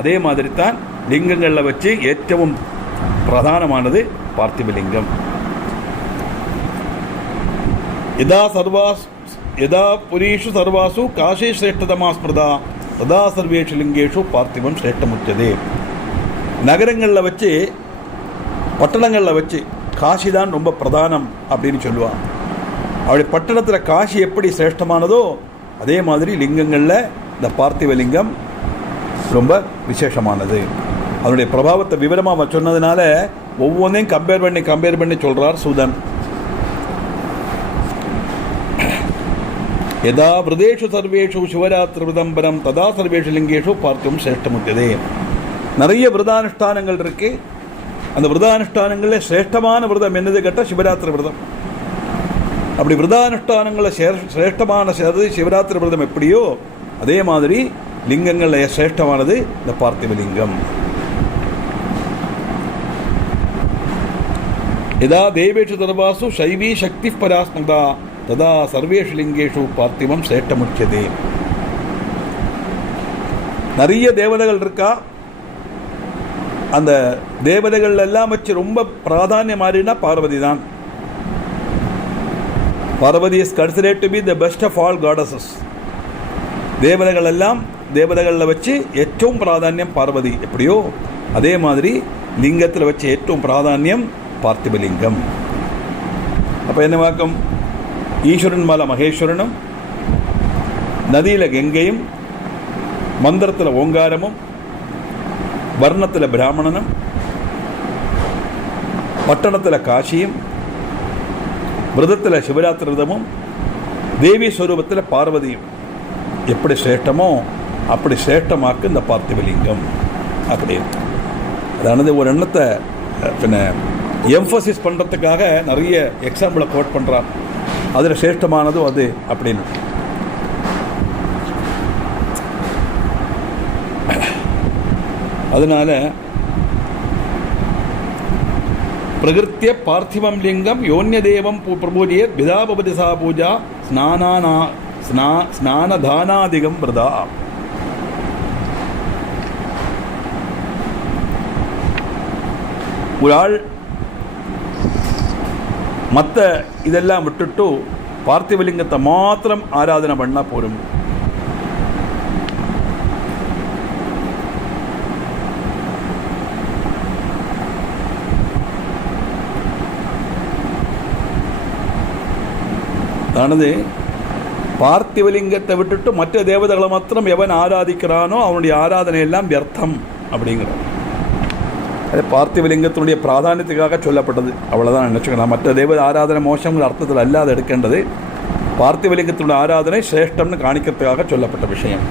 அதே மாதிரி தான் லிங்கங்களில் வச்சு ஏற்றவும் பிரதானமானது பார்த்திவலிங்கம். யதா புரீஷு சர்வாசு காஷி சிரேஷ்டதமா ஸ்மிருதா ததா சர்வேஷு லிங்கேஷு பார்த்திவம் சிரேஷ்டமுச்சதே. நகரங்களில் வச்சு பட்டணங்களில் வச்சு காஷி தான் ரொம்ப பிரதானம் அப்படின்னு சொல்லுவான். அப்படி பட்டணத்தில் காஷி எப்படி சிரேஷ்டமானதோ அதே மாதிரி லிங்கங்களில் இந்த பார்த்திவலிங்கம் ரொம்ப விசேஷமானது. அதனுடைய பிரபாவத்தை விவரமாக சொன்னதுனால ஒவ்வொன்றையும் கம்பேர் பண்ணி சொல்கிறார் சூதன். யதா விரதேஷு சர்வேஷு சிவராத்திரி விரதம்பரம் ததா சர்வேஷு லிங்கேஷு பார்த்திவம் சிரேஷ்டமுச்சதே. நிறைய விரதானுஷ்டானங்கள் இருக்கு. அந்த விரதானுஷ்டானங்களில் சிரேஷ்டமான விரதம் என்னது கேட்டால் சிவராத்திரி விரதம். அப்படி விரதானுஷ்டானங்களில் சிரேஷ்டமான சிவராத்திரி விரதம் எப்படியோ அதே மாதிரி லிங்கங்களில் சிரேஷ்டமானது இந்த பார்த்திவலிங்கம். யதா தேவேஷு சர்வாசு சைவீ சக்தி பராஸ்மதா ததா சர்வேஷு லிங்கேஷு பார்த்திவம் சிரேஷ்டமுச்சதே. நிறைய தேவதைகள் இருக்கா. அந்த தேவதைகள் எல்லாம் வச்சு ரொம்ப பிராதானியம் மாறினா பார்வதி தான். Parvathi is considered to be the best of all goddesses. தேவதைகள் எல்லாம் தேவதைகளில் வச்சு ഏറ്റവും பிராதானியம் பார்வதி எப்படியோ அதே மாதிரி லிங்கத்தில் வச்சு ഏറ്റവും பிராதானியம் பார்த்திவலிங்கம். அப்போ என்ன வாக்கம்? ஈஸ்வரன் மேலே மகேஸ்வரனும், நதியில் கங்கையும், மந்திரத்தில் ஓங்காரமும், வர்ணத்தில் பிராமணனும், பட்டணத்தில் காசியும், விரதத்தில் சிவராத்திரி விரதமும், தேவி ஸ்வரூபத்தில் பார்வதியும் எப்படி சிரேஷ்டமோ அப்படி சிரேஷ்டமாக்கு இந்த பார்த்திவலிங்கம் அப்படின்னு. அதானது ஒரு எண்ணத்தை எம்ஃபசிஸ் பண்ணுறதுக்காக நிறைய எக்ஸாம்பிளை கோட் பண்ணுறான். அதில் சிரேஷ்டமானதும் அது அப்படின்னு. அதனால பிரகிருத்திய பார்த்திவம் லிங்கம் யோன்ய தேவம் பிரபூஜியே விதாபதி சா பூஜா ஸ்நானதானாதிகம் பிரதா. ஒரு ஆள் மற்ற இதெல்லாம் விட்டுட்டு பார்த்திவலிங்கத்தை மாத்திரம் ஆராதனை பண்ணா போரும். அதானது பார்த்திவலிங்கத்தை விட்டுட்டு மற்ற தேவதைகளை மாத்திரம் எவன் ஆராதிக்கிறானோ அவனுடைய ஆராதனை எல்லாம் வியர்த்தம் அப்படிங்கிறான். அது பார்த்திவலிங்கத்தினுடைய பிராதானியத்துக்காக சொல்லப்பட்டது. அவ்வளோதான் நினச்சிக்கலாம். மற்ற தேவதை ஆராதனை மோசங்கிற அர்த்தத்தில் அல்லாத எடுக்கின்றது. பார்த்திவலிங்கத்தினுடைய ஆராதனை சிரேஷ்டம்னு காணிக்கிறதுக்காக சொல்லப்பட்ட விஷயம்.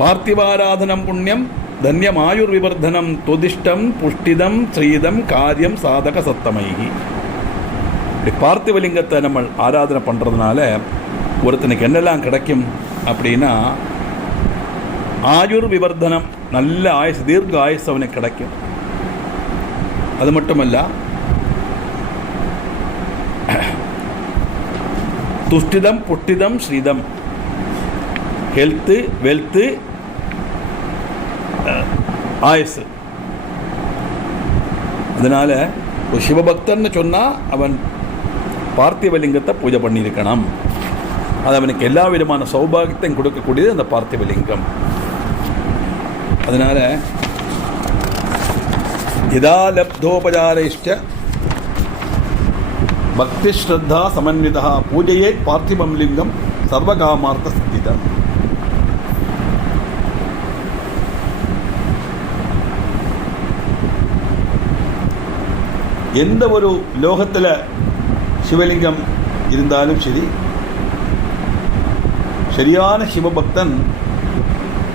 பார்த்திவாராதனம் புண்ணியம் தன்யம் ஆயுர் விவர்தனம் துதிஷ்டம் புஷ்டிதம் ஸ்ரீதம் காரியம் சாதக சத்தமைகி. இப்படி பார்த்திவலிங்கத்தை நம்ம ஆராதனை பண்ணுறதுனால ஒருத்தனுக்கு என்னெல்லாம் கிடைக்கும் அப்படின்னா, ஆயுர் விவர்தனம், நல்ல ஆயுசு, தீர்க்க ஆயுசு அவனுக்கு கிடைக்கும். அது மட்டுமல்ல, துஷ்டிதம் புஷ்டிதம் ஸ்ரீதம், ஹெல்த்து, வெல்த்து, ஆயுசு. அதனால ஒரு சிவபக்தன்னு சொன்னால் அவன் பார்த்திவலிங்கத்தை பூஜை பண்ணியிருக்கணும். அது அவனுக்கு எல்லா விதமான சௌபாகியத்தையும் கொடுக்கக்கூடியது அந்த பார்த்திவலிங்கம். அதனால யதா லப்தோபசாரைஷ்ட பக்தி ஸ்ரத்தா சமன்விதா பூஜையே பார்த்திவம் லிங்கம் சர்வகாமார்த்த சித்திதம். எந்த ஒரு லோகத்தில் சிவலிங்கம் இருந்தாலும் சரி, சரியான சிவபக்தன்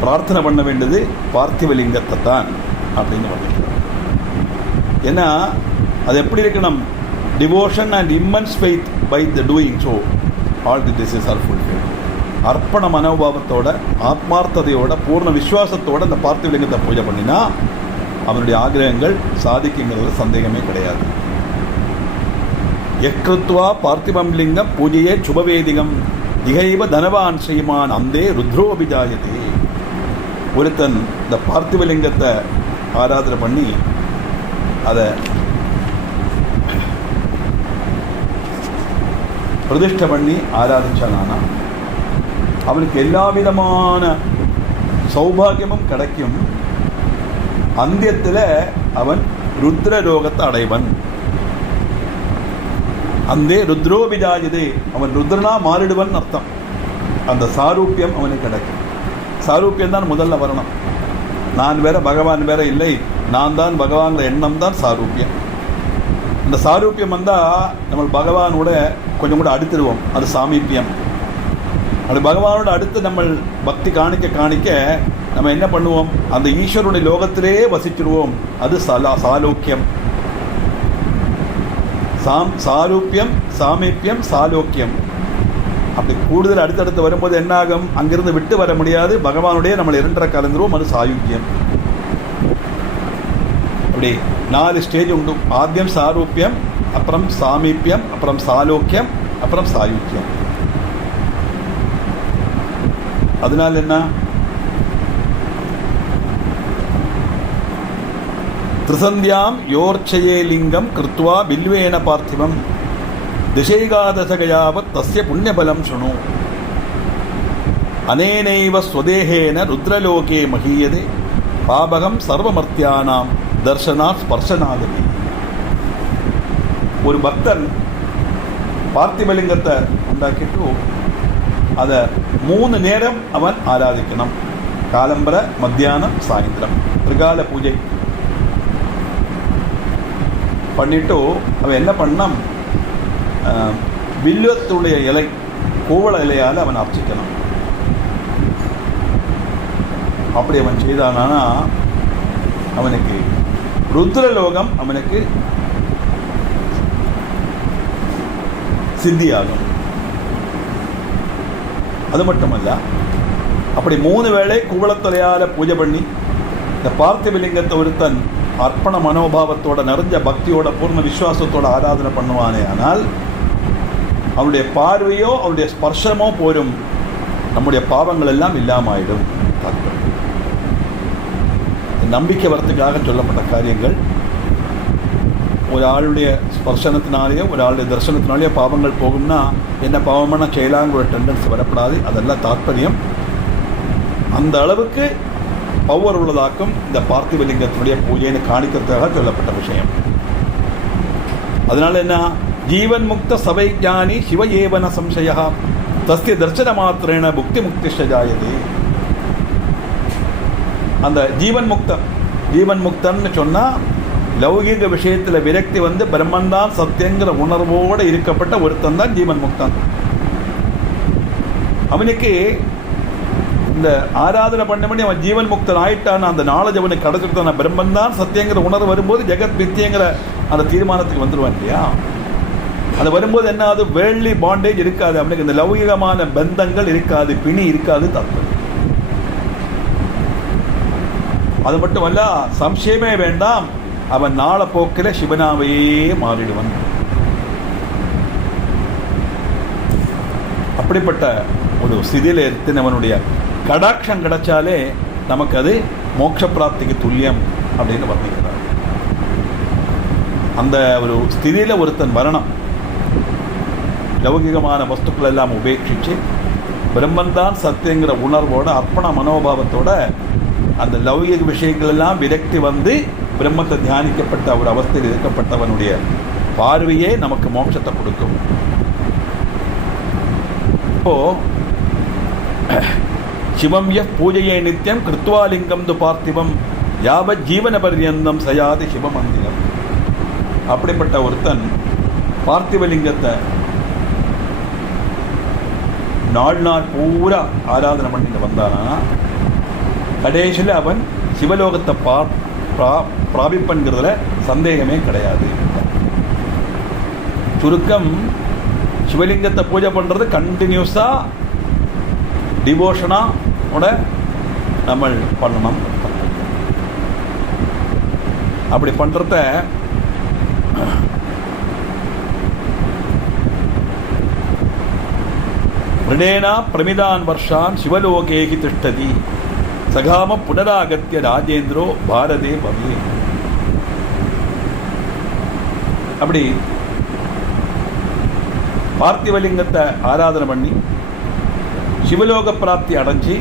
பிரார்த்தனை பண்ண வேண்டியது பார்த்திவலிங்கத்தை தான் அப்படின்னு பண்ணிக்கிறார். ஏன்னா அது எப்படி இருக்கணும்? Devotion and immense faith by the doing, so all the this is are fulfilled. அர்ப்பண மனோபாவத்தோட, ஆத்மார்த்ததையோட, பூர்ண விசுவாசத்தோட அந்த பார்த்திவலிங்கத்தை பூஜை பண்ணினா அவனுடைய ஆகிரகங்கள் சாதிக்குங்கிறது சந்தேகமே கிடையாது. யக்ருத்வா பார்த்திவம் லிங்கம் பூஜையே சுபவேதிகம் திகைவ தனவான் ஸ்ரீமான் அந்தே ருத்ரோபிஜாயதே. ஒருத்தன் இந்த பார்த்திவலிங்கத்தை ஆராதனை பண்ணி அதை பிரதிஷ்டை பண்ணி ஆராதிச்சானா அவனுக்கு எல்லா விதமான சௌபாகியமும் கிடைக்கும். அந்தியத்தில் அவன் ருத்ரலோகத்தை அடைவன். அந்தே ருத்ரோபிஜாயதே, அவன் ருத்ரனா மாறிடுவன் அர்த்தம். அந்த சாரூபியம் அவனுக்கு கிடைக்கும். சாரூபியம் தான் முதல்ல வரணும். நான் வேற பகவான் வேற இல்லை, நான் தான் பகவான் எண்ணம் தான் சாரூபியம். இந்த சாரூபியம் வந்தால் நம்ம பகவானோட கொஞ்சம் கூட அடுத்துடுவோம், அது சாமீபியம். அது பகவானோட அடுத்து நம்ம பக்தி காணிக்க காணிக்க நம்ம என்ன பண்ணுவோம், அந்த ஈஸ்வருடைய லோகத்திலே வசிச்சிடுவோம், அது சாலோக்கியம். சாரூபியம், சாமீபியம், சாலோக்கியம். அப்படி கூடுதல் அடுத்தடுத்து வரும்போது என்ன ஆகும், அங்கிருந்து விட்டு வர முடியாது, பகவானுடைய நம்ம இரண்டரை கலந்துருவோம், அது சாயுக்கியம். அப்படி 4 ஸ்டேஜ் உண்டு. ஆத்தியம் சாரூபியம், அப்புறம் சாமீபியம், அப்புறம் சாலோக்கியம், அப்புறம் சாயுக்கியம். அதனால என்ன, திரிசந்தியாம் யோர்ச்சயே லிங்கம் கிருத்வா பில்வேன பார்த்திவம் திசைகாதசகயாவத் தஸ்ய புண்ணியபலம் சுணு அனேனைவ ஸ்வதேகேன ருத்ரலோகே மகீயதே பாபகம் சர்வமர்த்தியானாம் தர்சனாத் ஸ்பர்சனாகதி. ஒரு பக்தன் பார்த்திவலிங்கத்தை உண்டாக்கிட்டு அதை 3 நேரம் அவன் ஆராதிக்கணும். காலம்பர, மத்தியானம், சாயந்திரம். திரிகால பூஜை பண்ணிட்டு அவன் என்ன பண்ணான், வில்வத்துடைய இலை, கோவள இலையால் அவன் அர்ச்சிக்கணும். அப்படி அவன் செய்தானா அவனுக்கு ருத்ரலோகம் அவனுக்கு சித்தியாகும். அது மட்டுமல்ல, அப்படி 3 வேளை குவளத்தலையால் பூஜை பண்ணி இந்த பார்த்திவலிங்கத்தை ஒருத்தன் அர்ப்பண மனோபாவத்தோட, நிறைஞ்ச பக்தியோட, பூர்ண விசுவாசத்தோட ஆராதனை பண்ணுவானே ஆனால் அவனுடைய பார்வையோ அவனுடைய ஸ்பர்ஷமோ போரும், நம்முடைய பாவங்கள் எல்லாம் இல்லாமாயிடும். நம்பிக்கை வரத்துக்காக சொல்லப்பட்ட காரியங்கள். ஒரு ஆளுடைய ஸ்பர்சனத்தினாலேயோ ஒரு ஆளுடைய தரிசனத்தினாலேயோ பாவங்கள் போகும்னா என்ன பாவமான செயலாங்கிற ஒரு டெண்டன்சி வரப்படாது. அதெல்லாம் தாற்பயம். அந்த அளவுக்கு பவர் உள்ளதாக்கும் இந்த பார்த்திவலிங்கத்தினுடைய பூஜைன்னு காணிக்கிறதுக்காக சொல்லப்பட்ட விஷயம். அதனால என்ன, ஜீவன் முக்த சபை ஞானி சிவ ஏவன சம்சயா தஸ்ய தர்சன மாத்திரேன புக்தி முக்திஷ்ட ஜாயதே. அந்த ஜீவன் முக்தன்னு சொன்னால் லௌகிக விஷயத்தில் விரக்தி வந்து பிரம்மன்தான் சத்தியங்கிற உணர்வோடு இருக்கப்பட்ட ஒருத்தன் தான் ஜீவன் முக்தன். அவனுக்கு இந்த ஆராதனை பண்ணி அவன் ஜீவன் முக்தன் ஆயிட்டான். அந்த நாலேஜ் அவனுக்கு கிடைச்சிருக்கான பிரம்மன் தான் சத்தியங்கிற உணர்வு வரும்போது ஜெகத் மித்தியங்கிற அந்த தீர்மானத்துக்கு வந்துடுவான் இல்லையா. அது வரும்போது என்ன, அது வேர்ல்ட்லி பாண்டேஜ் இருக்காது, அவனுக்கு இந்த லௌகிகமான பந்தங்கள் இருக்காது, பிணி இருக்காது, தப்பு. அது மட்டுமல்ல, சம்சயமே வேண்டாம், அவன் நாள போக்கில் சிவனாவையே மாறிடுவன். அப்படிப்பட்ட ஒரு ஸ்திதியில் இருத்தினவனுடைய கடாட்சம் கிடைச்சாலே நமக்கு அது மோட்ச பிராப்திக்கு துல்லியம் அப்படின்னு வர்ணிக்கிறார். அந்த ஒரு ஸ்திதியில் ஒருத்தன் வரணும். லௌகிகமான வஸ்துக்கள் எல்லாம் உபேட்சிச்சு பிரம்மன் தான் சத்தியங்கிற உணர்வோட, அர்ப்பண மனோபாவத்தோட அந்த லௌகிக விஷயங்கள் எல்லாம் விரக்தி வந்து பிரம்மத்தை தியானிக்கப்பட்ட ஒரு அவஸ்தையில் இருக்கப்பட்டவனுடைய பார்வையே நமக்கு மோட்சத்தை கொடுக்கும். இப்போ சிவம் ய பூஜையே நித்தியம் கிருத்வாலிங்கம் து பார்த்திவம் யாவத் ஜீவன பர்யந்தம் சயாதி சிவமந்திரம். அப்படிப்பட்ட ஒருத்தன் பார்த்திவலிங்கத்தை நாள் பூரா ஆராதனை பண்ணிட்டு வந்தானா கடைசியில் அவன் சிவலோகத்தை பிராபிப்பன்கிறதுல சந்தேகமே கிடையாது. சுருக்கம், சிவலிங்கத்தை பூஜை பண்ணுறது கண்டினியூஸாக டிவோஷனோட நம்ம பண்ணணும். அப்படி பண்ணுறத ரிடேனா பிரமிதான் வருஷான் சிவலோகேகி திஷ்டதி சகாம புனராகத்திய ராஜேந்திரோ பாரதே பவே. அப்படி பார்த்திவலிங்கத்தை ஆராதனை பண்ணி சிவலோக பிராப்தி அடைஞ்சி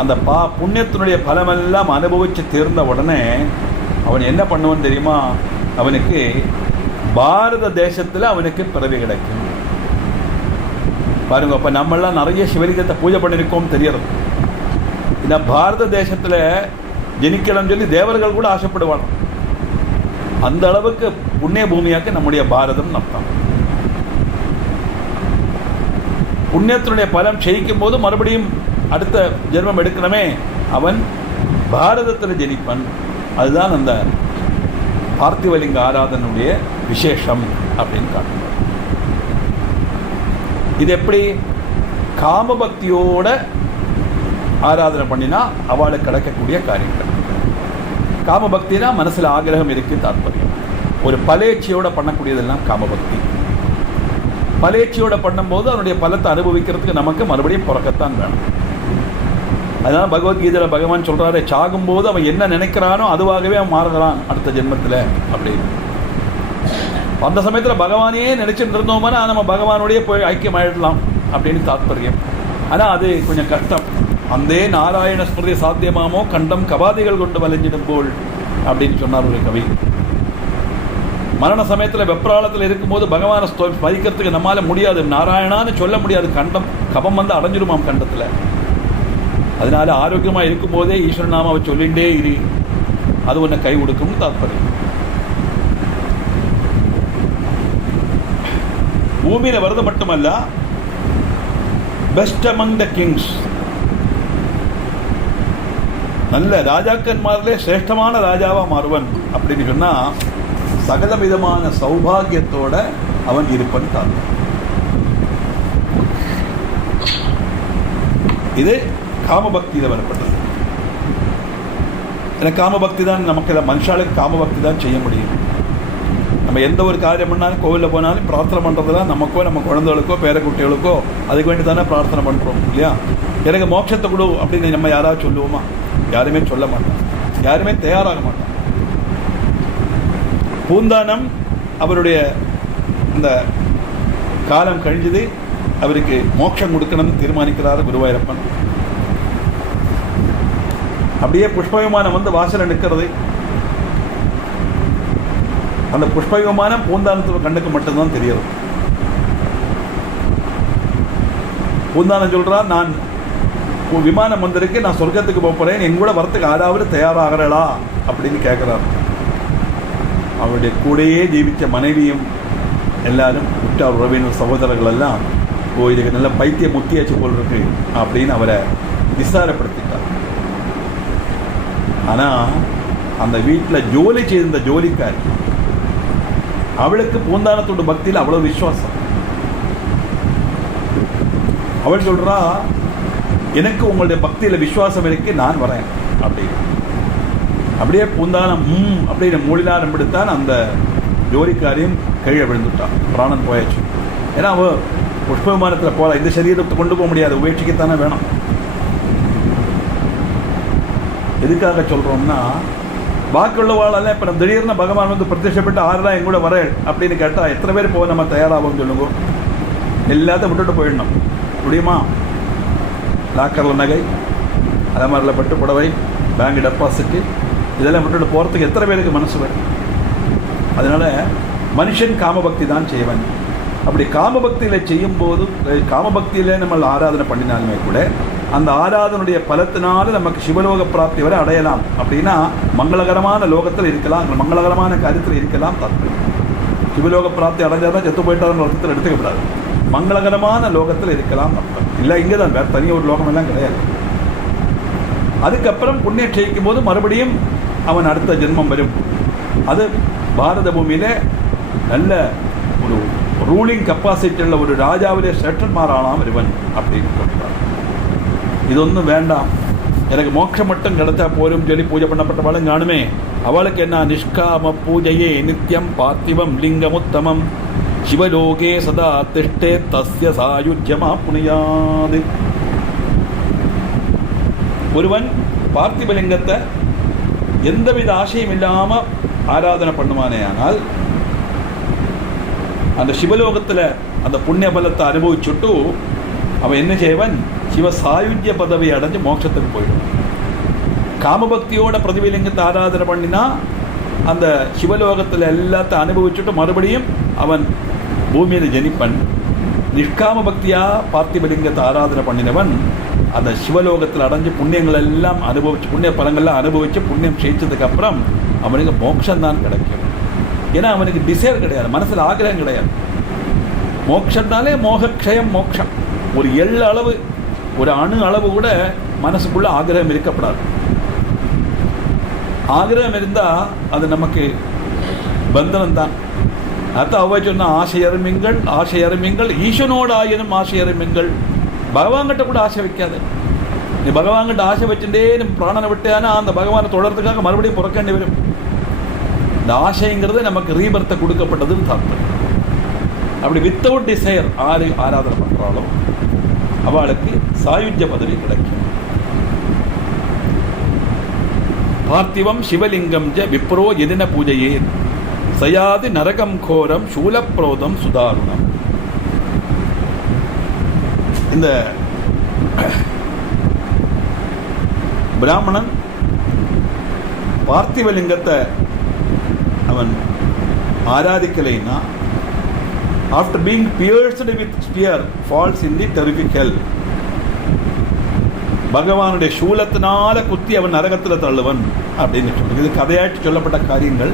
அந்த புண்ணியத்தினுடைய பலமெல்லாம் அனுபவித்து தீர்ந்த உடனே அவன் என்ன பண்ணுவான் தெரியுமா? அவனுக்கு பாரத தேசத்தில் அவனுக்கு பிறவி கிடைக்கும். பாருங்க, அப்போ நம்மெல்லாம் நிறைய சிவலிங்கத்தை பூஜை பண்ணியிருக்கோம் தெரியறது. இந்த பாரத தேசத்தில் ஜனிக்கணும்னு சொல்லி தேவர்கள் கூட ஆசைப்படுவாங்க. அந்த அளவுக்கு புண்ணிய பூமியாக்க நம்முடைய பாரதம் அர்த்தம். புண்ணியத்தினுடைய பலம் செய்யும் போது மறுபடியும் அடுத்த ஜென்மம் எடுக்கணுமே, அவன் பாரதத்தில் ஜனிப்பன். அதுதான் அந்த பார்த்திவலிங்க ஆராதனுடைய விசேஷம் அப்படின்னு காட்டுறார். இது எப்படி? காமபக்தியோட ஆராதனை பண்ணினா அவளுக்கு கிடைக்கக்கூடிய காரியங்கள். காமபக்தினா மனசில் ஆகிரகம் இருக்கு தாற்பயம். ஒரு பலேட்சியோட பண்ணக்கூடியதெல்லாம் காமபக்தி. பலேட்சியோட பண்ணும்போது அவனுடைய பலத்தை அனுபவிக்கிறதுக்கு நமக்கு மறுபடியும் பிறக்கத்தான் வேணும். அதனால பகவத்கீதையில் பகவான் சொல்றாரு, சாகும்போது அவன் என்ன நினைக்கிறானோ அதுவாகவே அவன் மாறுகிறான் அடுத்த ஜென்மத்தில் அப்படின்னு. அந்த சமயத்தில் பகவானையே நினைச்சுட்டு இருந்தோம்னா நம்ம பகவானோடைய போய் ஐக்கியமாயிடலாம் அப்படின்னு தாற்பயம். ஆனால் அது கொஞ்சம் கஷ்டம். அந்தே நாராயண ஸ்மிருதி சாத்தியமாமோ கண்டம் கபாதிகள் கொண்டு வளைஞ்சிடும் போல் அப்படின்னு சொன்னார் ஒரு கவி. மரண சமயத்தில் வெப்ராளத்தில் இருக்கும்போது பகவானை ஸ்மரிக்கிறதுக்கு நம்மளால முடியாது, நாராயணான்னு சொல்ல முடியாது. கண்டம் கபம் வந்து அடைஞ்சிடுமாம் கண்டத்தில். அதனால ஆரோக்கியமாக இருக்கும்போதே ஈஸ்வரன் நாமாவை சொல்லிகிட்டே இரு, அது ஒன்று கை கொடுக்கும்னு தாற்பயம். பூமியில் வருது மட்டுமல்ல, பெஸ்ட் அமங் த கிங்ஸ், நல்ல ராஜாக்கன்மாரிலே சிரேஷ்டமான ராஜாவா மாறுவன் அப்படின்னு சொன்னா சகல விதமான சௌபாகியத்தோட அவன் இருப்பன் தான். இது காமபக்தியில் வரப்பட்டது. எனக்கு காமபக்தி தான், நமக்கு மனுஷாளுக்கு காமபக்தி தான் செய்ய முடியும். நம்ம எந்த ஒரு காரியம் பண்ணாலும் கோவிலில் போனாலும் பிரார்த்தனை பண்ணுறதுலாம் நமக்கோ நம்ம குழந்தைகளுக்கோ பேரக்குட்டிகளுக்கோ அதுக்கு வேண்டி தானே பிரார்த்தனை பண்ணுறோம் இல்லையா? எனக்கு மோட்சத்தை கொடு அப்படின்னு நம்ம யாராவது சொல்லுவோமா? யாருமே சொல்ல மாட்டோம், யாருமே தயாராக மாட்டோம். பூந்தானம் அவருடைய இந்த காலம் கழிஞ்சது, அவருக்கு மோட்சம் கொடுக்கணும்னு தீர்மானிக்கிறார் குருவாயூரப்பன். அப்படியே புஷ்ப விமானம் வந்து வாசலில் நிற்கிறது. அந்த புஷ்ப விமானம் பூந்தானத்துக்கு கண்ணுக்கு மட்டும்தான் தெரியுது. பூந்தானம் சொல்றான், நான் விமானம் வந்திருக்கு, நான் சொர்க்கத்துக்கு போகிறேன், என் கூட வரத்துக்கு யாராவது தயாராகிறா அப்படின்னு கேட்குறார். அவருடைய கூடையே ஜீவித்த மனைவியும் எல்லாரும் உற்றார் உறவினர் சகோதரர்கள் எல்லாம், ஓ இதுக்கு நல்ல பைத்திய முத்தியாச்சு போல் இருக்கு அப்படின்னு அவரை விசாரப்படுத்திட்டார். ஆனால் அந்த வீட்டில் ஜோலி செய்திருந்த ஜோலிக்காரி, அவளுக்கு பூந்தானத்தோட பக்தியில் அவ்வளோ விசுவாசம். அவள் சொல்றா, எனக்கு உங்களுடைய பக்தியில் விசுவாசம் இருக்கு, நான் வரேன் அப்படின்னு. அப்படியே பூந்தானம் அப்படின்னு மூலினாரம் எடுத்தான். அந்த ஜோலிக்காரியும் கீழே விழுந்துட்டான், பிராணன் போயாச்சு. ஏன்னா அவ புஷ்ப விமானத்தில் போகல, இந்த சரீரத்தை கொண்டு போக முடியாது, உபேட்சிக்கத்தானே வேணும். எதுக்காக சொல்றோம்னா, பாக்கியுள்ளவாளெல்லாம் இப்போ நம்ம திடீர்னு பகவான் வந்து பிரத்யட்சப்பட்டு ஆறுலாம் எங்கூட வர அப்படின்னு கேட்டால் எத்தனை பேர் போக நம்ம தயாராகும் சொல்லுங்க? எல்லாத்தையும் விட்டுட்டு போயிடணும் முடியுமா? லாக்கரில் நகை, அலமாரில் பட்டு புடவை, பேங்க் டெபாசிட்டு இதெல்லாம் விட்டுட்டு போகிறதுக்கு எத்தனை பேருக்கு மனசு வரும்? அதனால் மனுஷன் காமபக்தி தான் செய்வன். அப்படி காமபக்தியில் செய்யும்போது, காமபக்தியில் நம்ம ஆராதனை பண்ணினாலுமே கூட அந்த ஆராதனுடைய பலத்தினால நமக்கு சிவலோக பிராப்தி வரை அடையலாம். அப்படின்னா மங்களகரமான லோகத்தில் இருக்கலாம், மங்களகரமான காரியத்தில் இருக்கலாம். தப்பு. சிவலோக பிராப்தி அடைஞ்சால் தான் செத்து போயிட்டாருன்ற அர்த்தத்தில் எடுத்துக்கப்படாது. மங்களகரமான லோகத்தில் இருக்கலாம் அர்த்தம் இல்லை. இங்கே தான் வேறு தனி ஒரு லோகம் எல்லாம் கிடையாது. அதுக்கப்புறம் புண்ணியம் செய்யும் போது மறுபடியும் அவன் அடுத்த ஜென்மம் வரும். அது பாரத பூமியில் நல்ல ஒரு ரூலிங் கெப்பாசிட்டி உள்ள ஒரு ராஜாவிலே சேட்டன்மாரானாம் இருவன் அப்படின்னு சொல்கிறார். ഇതൊന്നും വേണ്ട, எனக்கு மோட்சம் மட்டும் கிடைச்சா போரும் சொல்லி பூஜை பண்ணப்பட்டவாளும் காணுமே, அவளுக்கு என்ன நிஷ்காம பூஜையே நித்தியம் பார்த்திவம் லிங்கமுத்தமம் சிவலோகே சதா திஷ்டே தஸ்ய சாயுஜ்யமா புனியாது. ஒருவன் பார்த்திபலிங்கத்தை எந்தவித ஆசையும் இல்லாம ஆராதனை பண்ணுவானே ஆனால் அந்த சிவலோகத்தில் அந்த புண்ணிய பலத்தை அனுபவிச்சுட்டு அவன் என்ன செய்வன், சிவ சாயுஜ்ய பதவி அடைஞ்சு மோட்சத்துக்கு போயிடுவான். காமபக்தியோட பிரதிபலிங்கத்தை ஆராதனை பண்ணினா அந்த சிவலோகத்தில் எல்லாத்தையும் அனுபவிச்சுட்டு மறுபடியும் அவன் பூமியில் ஜனிப்பன். நிஷ்காம பக்தியா பார்த்திபலிங்கத்தை ஆராதனை பண்ணினவன் அந்த சிவலோகத்தில் அடைஞ்சு புண்ணியங்கள் எல்லாம் அனுபவிச்சு, புண்ணிய பலங்கள்லாம் அனுபவிச்சு புண்ணியம் செய்ததுக்கு அப்புறம் அவனுக்கு மோட்சம்தான் கிடைக்கும். ஏன்னா அவனுக்கு டிசைர் கிடையாது, மனசில் ஆகிரகம் கிடையாது. மோட்சம்னாலே மோகக்ஷயம் மோட்சம். ஒரு எள்ளு அளவு, ஒரு அணு அளவு கூட மனசுக்குள்ள ஆகிரகம் இருக்கப்படாது. ஆகிரகம் இருந்தால் அது நமக்கு பந்தனம் தான். அதான் அவ்வை சொன்ன ஆசை அருமிங்கள், ஆசை அருமிங்கள் ஈசனோடு ஆயினும் ஆசை அருமிங்கள். பகவான்கிட்ட கூட ஆசை வைக்காது. நீ பகவான்கிட்ட ஆசை வச்சுட்டே நீ பிராணனை விட்டேன்னா அந்த பகவானை தொடர்றதுக்காக மறுபடியும் புறக்கண்டி வரும். இந்த ஆசைங்கிறது நமக்கு ரீபர்த்தை கொடுக்கப்பட்டதுன்னு தாற்பயம். அப்படி வித்தவுட் டிசைர் ஆறு ஆராதனை பண்ணுறாளோ அவளுக்கு சாயுஜ்ய பதவி கிடைக்கும். பார்த்திவம் சிவலிங்கம் ஜ விப்ரோ எதின பூஜையே சயாதி நரகம் கோரம் சூலப்ரோதம் சுதாருணம். இந்த பிராமணன் பார்த்திவலிங்கத்தை அவன் ஆராதிக்கலைன்னா after being pierced with spear falls in the terrific hell. பகவானுடைய சூலத்தினால குத்தி அவன் நரகத்தில் தள்ளுவன் அப்படின்னு சொல்லுங்க. இது கதையாட்டு சொல்லப்பட்ட காரியங்கள்.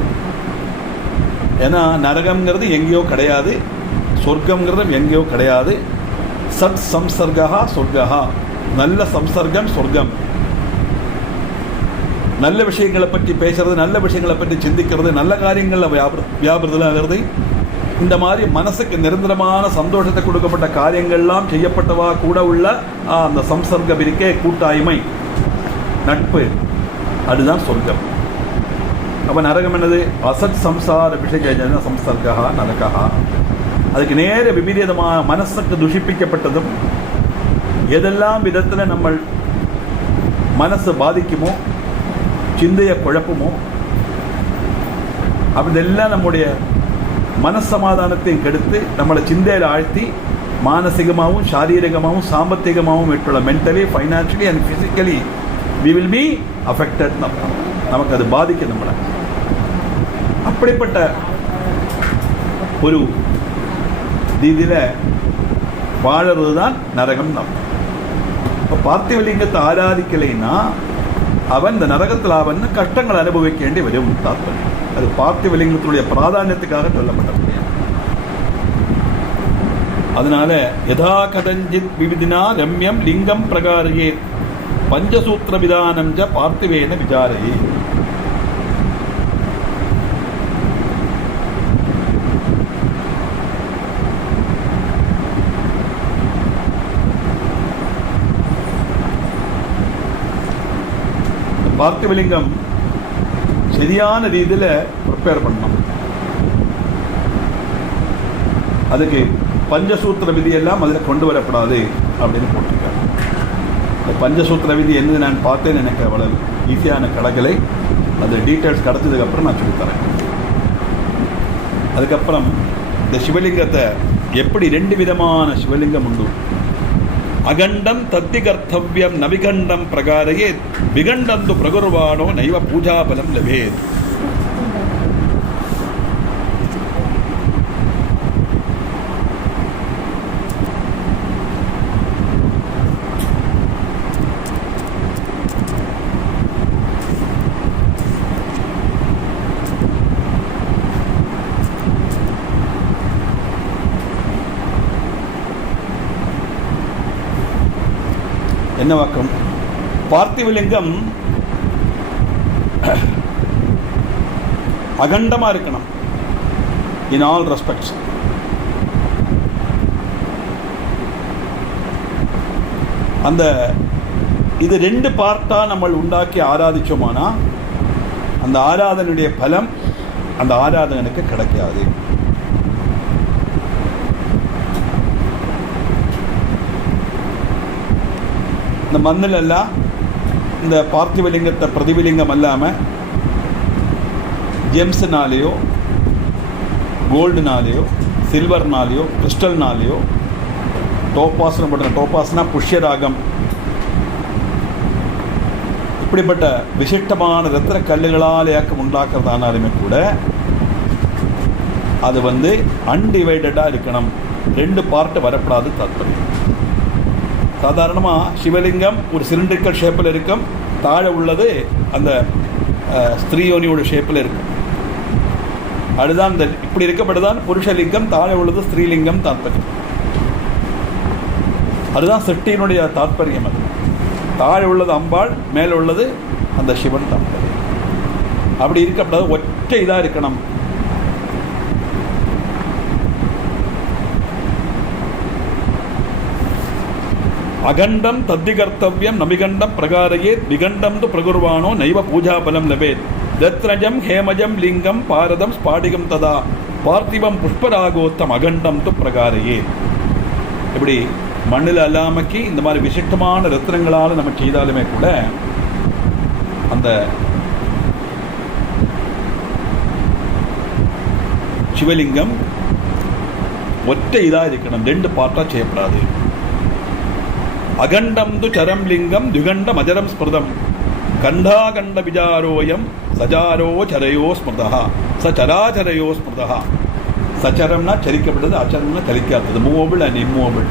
ஏன்னா நரகம்ங்கிறது எங்கேயோ கிடையாது, சொர்க்கம்ங்கிறதும் எங்கேயோ கிடையாது. சத் சம்சர்கா சொர்க்கா, நல்ல சம்சர்க்கம் சொர்க்கம். நல்ல விஷயங்களை பற்றி பேசுறது, நல்ல விஷயங்களை பற்றி சிந்திக்கிறது, நல்ல காரியங்களில் வியாபிரதலாகிறது. இந்த மாதிரி மனசுக்கு நிரந்தரமான சந்தோஷத்தை கொடுக்கப்பட்ட காரியங்கள்லாம் செய்யப்பட்டவா கூட உள்ள அந்த சம்சர்க்க பிரிக்கே கூட்டாய்மை, நட்பு, அதுதான் சொர்க்கம். அப்போ நரகம் என்னது? அசத் சம்சார விஷய சம்சர்கா நரகா. அதுக்கு நேர விபரீதமான மனசுக்கு துஷிப்பிக்கப்பட்டதும் எதெல்லாம் விதத்தில் நம்ம மனசு பாதிக்குமோ, சிந்தைய குழப்பமோ, அப்படிதெல்லாம் நம்முடைய மனசமாதானத்தையும் கெடுத்து நம்மளை சிந்தையில் ஆழ்த்தி மானசிகமாகவும் சாரீரிகமாகவும் சாம்பத்திகமாகவும் ஏற்றுள்ள mentally, financially and physically we will be affected. நமக்கு அது பாதிக்க நம்மளை. அப்படிப்பட்ட ஒரு ரீதியில் வாழறது தான் நரகம். இப்போ பார்த்திவலிங்கத்தை ஆராதிக்கலைன்னா அவன் இந்த நரகத்தில் அவன் கஷ்டங்களை அனுபவிக்க வேண்டி வரும். தாற்பயம் அது பார்த்திவலிங்கத்தினுடைய பிராதானியத்துக்காக சொல்லப்பட்டது. அதனால யதா கதஞ்சித் விவிதினா ரம்யம் லிங்கம் பிரகாரையே பஞ்சசூத்திர விதானம் ஜ பார்த்திவேன விசாரையே. பார்த்திவலிங்கம் சரியான ரீதியில் ப்ரிப்பேர் பண்ணணும். அதுக்கு பஞ்சசூத்திர விதியெல்லாம் அதில் கொண்டு வரப்படாது அப்படின்னு போட்டிருக்காரு. இந்த பஞ்சசூத்திர விதி என்னது நான் பார்த்தேன், எனக்கு அவ்வளவு ஈஸியான கணக்கலை அது டீட்டெயில்ஸ் கிடச்சதுக்கப்புறம் நான் சொல்லித்தரேன். அதுக்கப்புறம் இந்த சிவலிங்கத்தை எப்படி 2 விதமான சிவலிங்கம் உண்டு. அகண்டம் தத்தி கர்த்தவியம் நவிகண்டம் பிரகாரையே விகண்டந்து பிரகுர்வானோ நைவ பூஜாபலம் லபேத். என்ன வாக்கம்? பார்த்திவலிங்கம் அகண்டமா இருக்கணும் இன் ஆல் ரெஸ்பெக்ட்ஸ். அந்த இது 2 பார்ட்டாக நம்ம உண்டாக்கி ஆராதிச்சோமானா அந்த ஆராதனுடைய பலம் அந்த ஆராதகனுக்கு கிடைக்காது. இந்த மண்ணில் எல்லாம் இந்த பார்த்திவலிங்கத்தை பிரதிபலிங்கம் இல்லாமல் ஜெம்ஸ்னாலேயோ கோல்டுனாலேயோ சில்வர்னாலேயோ கிறிஸ்டல்னாலேயோ டோப்பாஸ்னு போட்ட டோப்பாஸ்னா புஷ்யராகம் இப்படிப்பட்ட விசிஷ்டமான ரத்தின கல்லுகளால் ஏக்கம் உண்டாக்குறதானாலுமே கூட அது அன்டிவைடடாக இருக்கணும், 2 பார்ட்டு வரப்படாது தாத்பரியம். சாதாரணமாக சிவலிங்கம் ஒரு சிலிண்ட்ரிக்கல் ஷேப்பில் இருக்கும், தாழ உள்ளது அந்த ஸ்திரீயோனியோட ஷேப்பில் இருக்கும். அதுதான் இப்படி இருக்கப்படுதான் புருஷலிங்கம், தாழ உள்ளது ஸ்திரீலிங்கம் தாத்பரியம். அதுதான் சிருஷ்டியினுடைய தாத்பரியம். அது தாழ உள்ளது அம்பாள், மேலே உள்ளது அந்த சிவன் தாத்பரியம். அப்படி இருக்கப்படாது, ஒற்றை இதாக இருக்கணும். அகண்டம் தத்திகர்த்தவியம் நமிகண்டம் பிரகாரையே விகண்டம் து பிரகுர்வானோ நைவ பூஜாபலம் லபேத் தத்ரஜம் ஹேமஜம் லிங்கம் பாரதம் ஸ்பாடிகம் ததா பார்த்திவம் புஷ்பராகோத்தம் அகண்டம் து பிரகாரையே. இப்படி மண்ணில் அல்லாமக்கி இந்த மாதிரி விசிஷ்டமான ரத்னங்களால் நம்ம செய்தாலுமே கூட அந்த சிவலிங்கம் ஒற்றை இதாக இருக்கணும், 2 பார்ட்டாக செய்யப்படாது. அகண்டம் து சரம் லிங்கம் திகண்டம் அஜரம் ஸ்மிருதம் கண்டாகண்ட விஜாரோயம் சஜாரோ சரையோ ஸ்மிருதா சச்சராச்சரையோ ஸ்மிருதா. சச்சரம்னா சரிக்கப்படுது, அச்சரம்னா சலிக்காதது, மூவபிள் அண்ட் இம்மூவபிள்.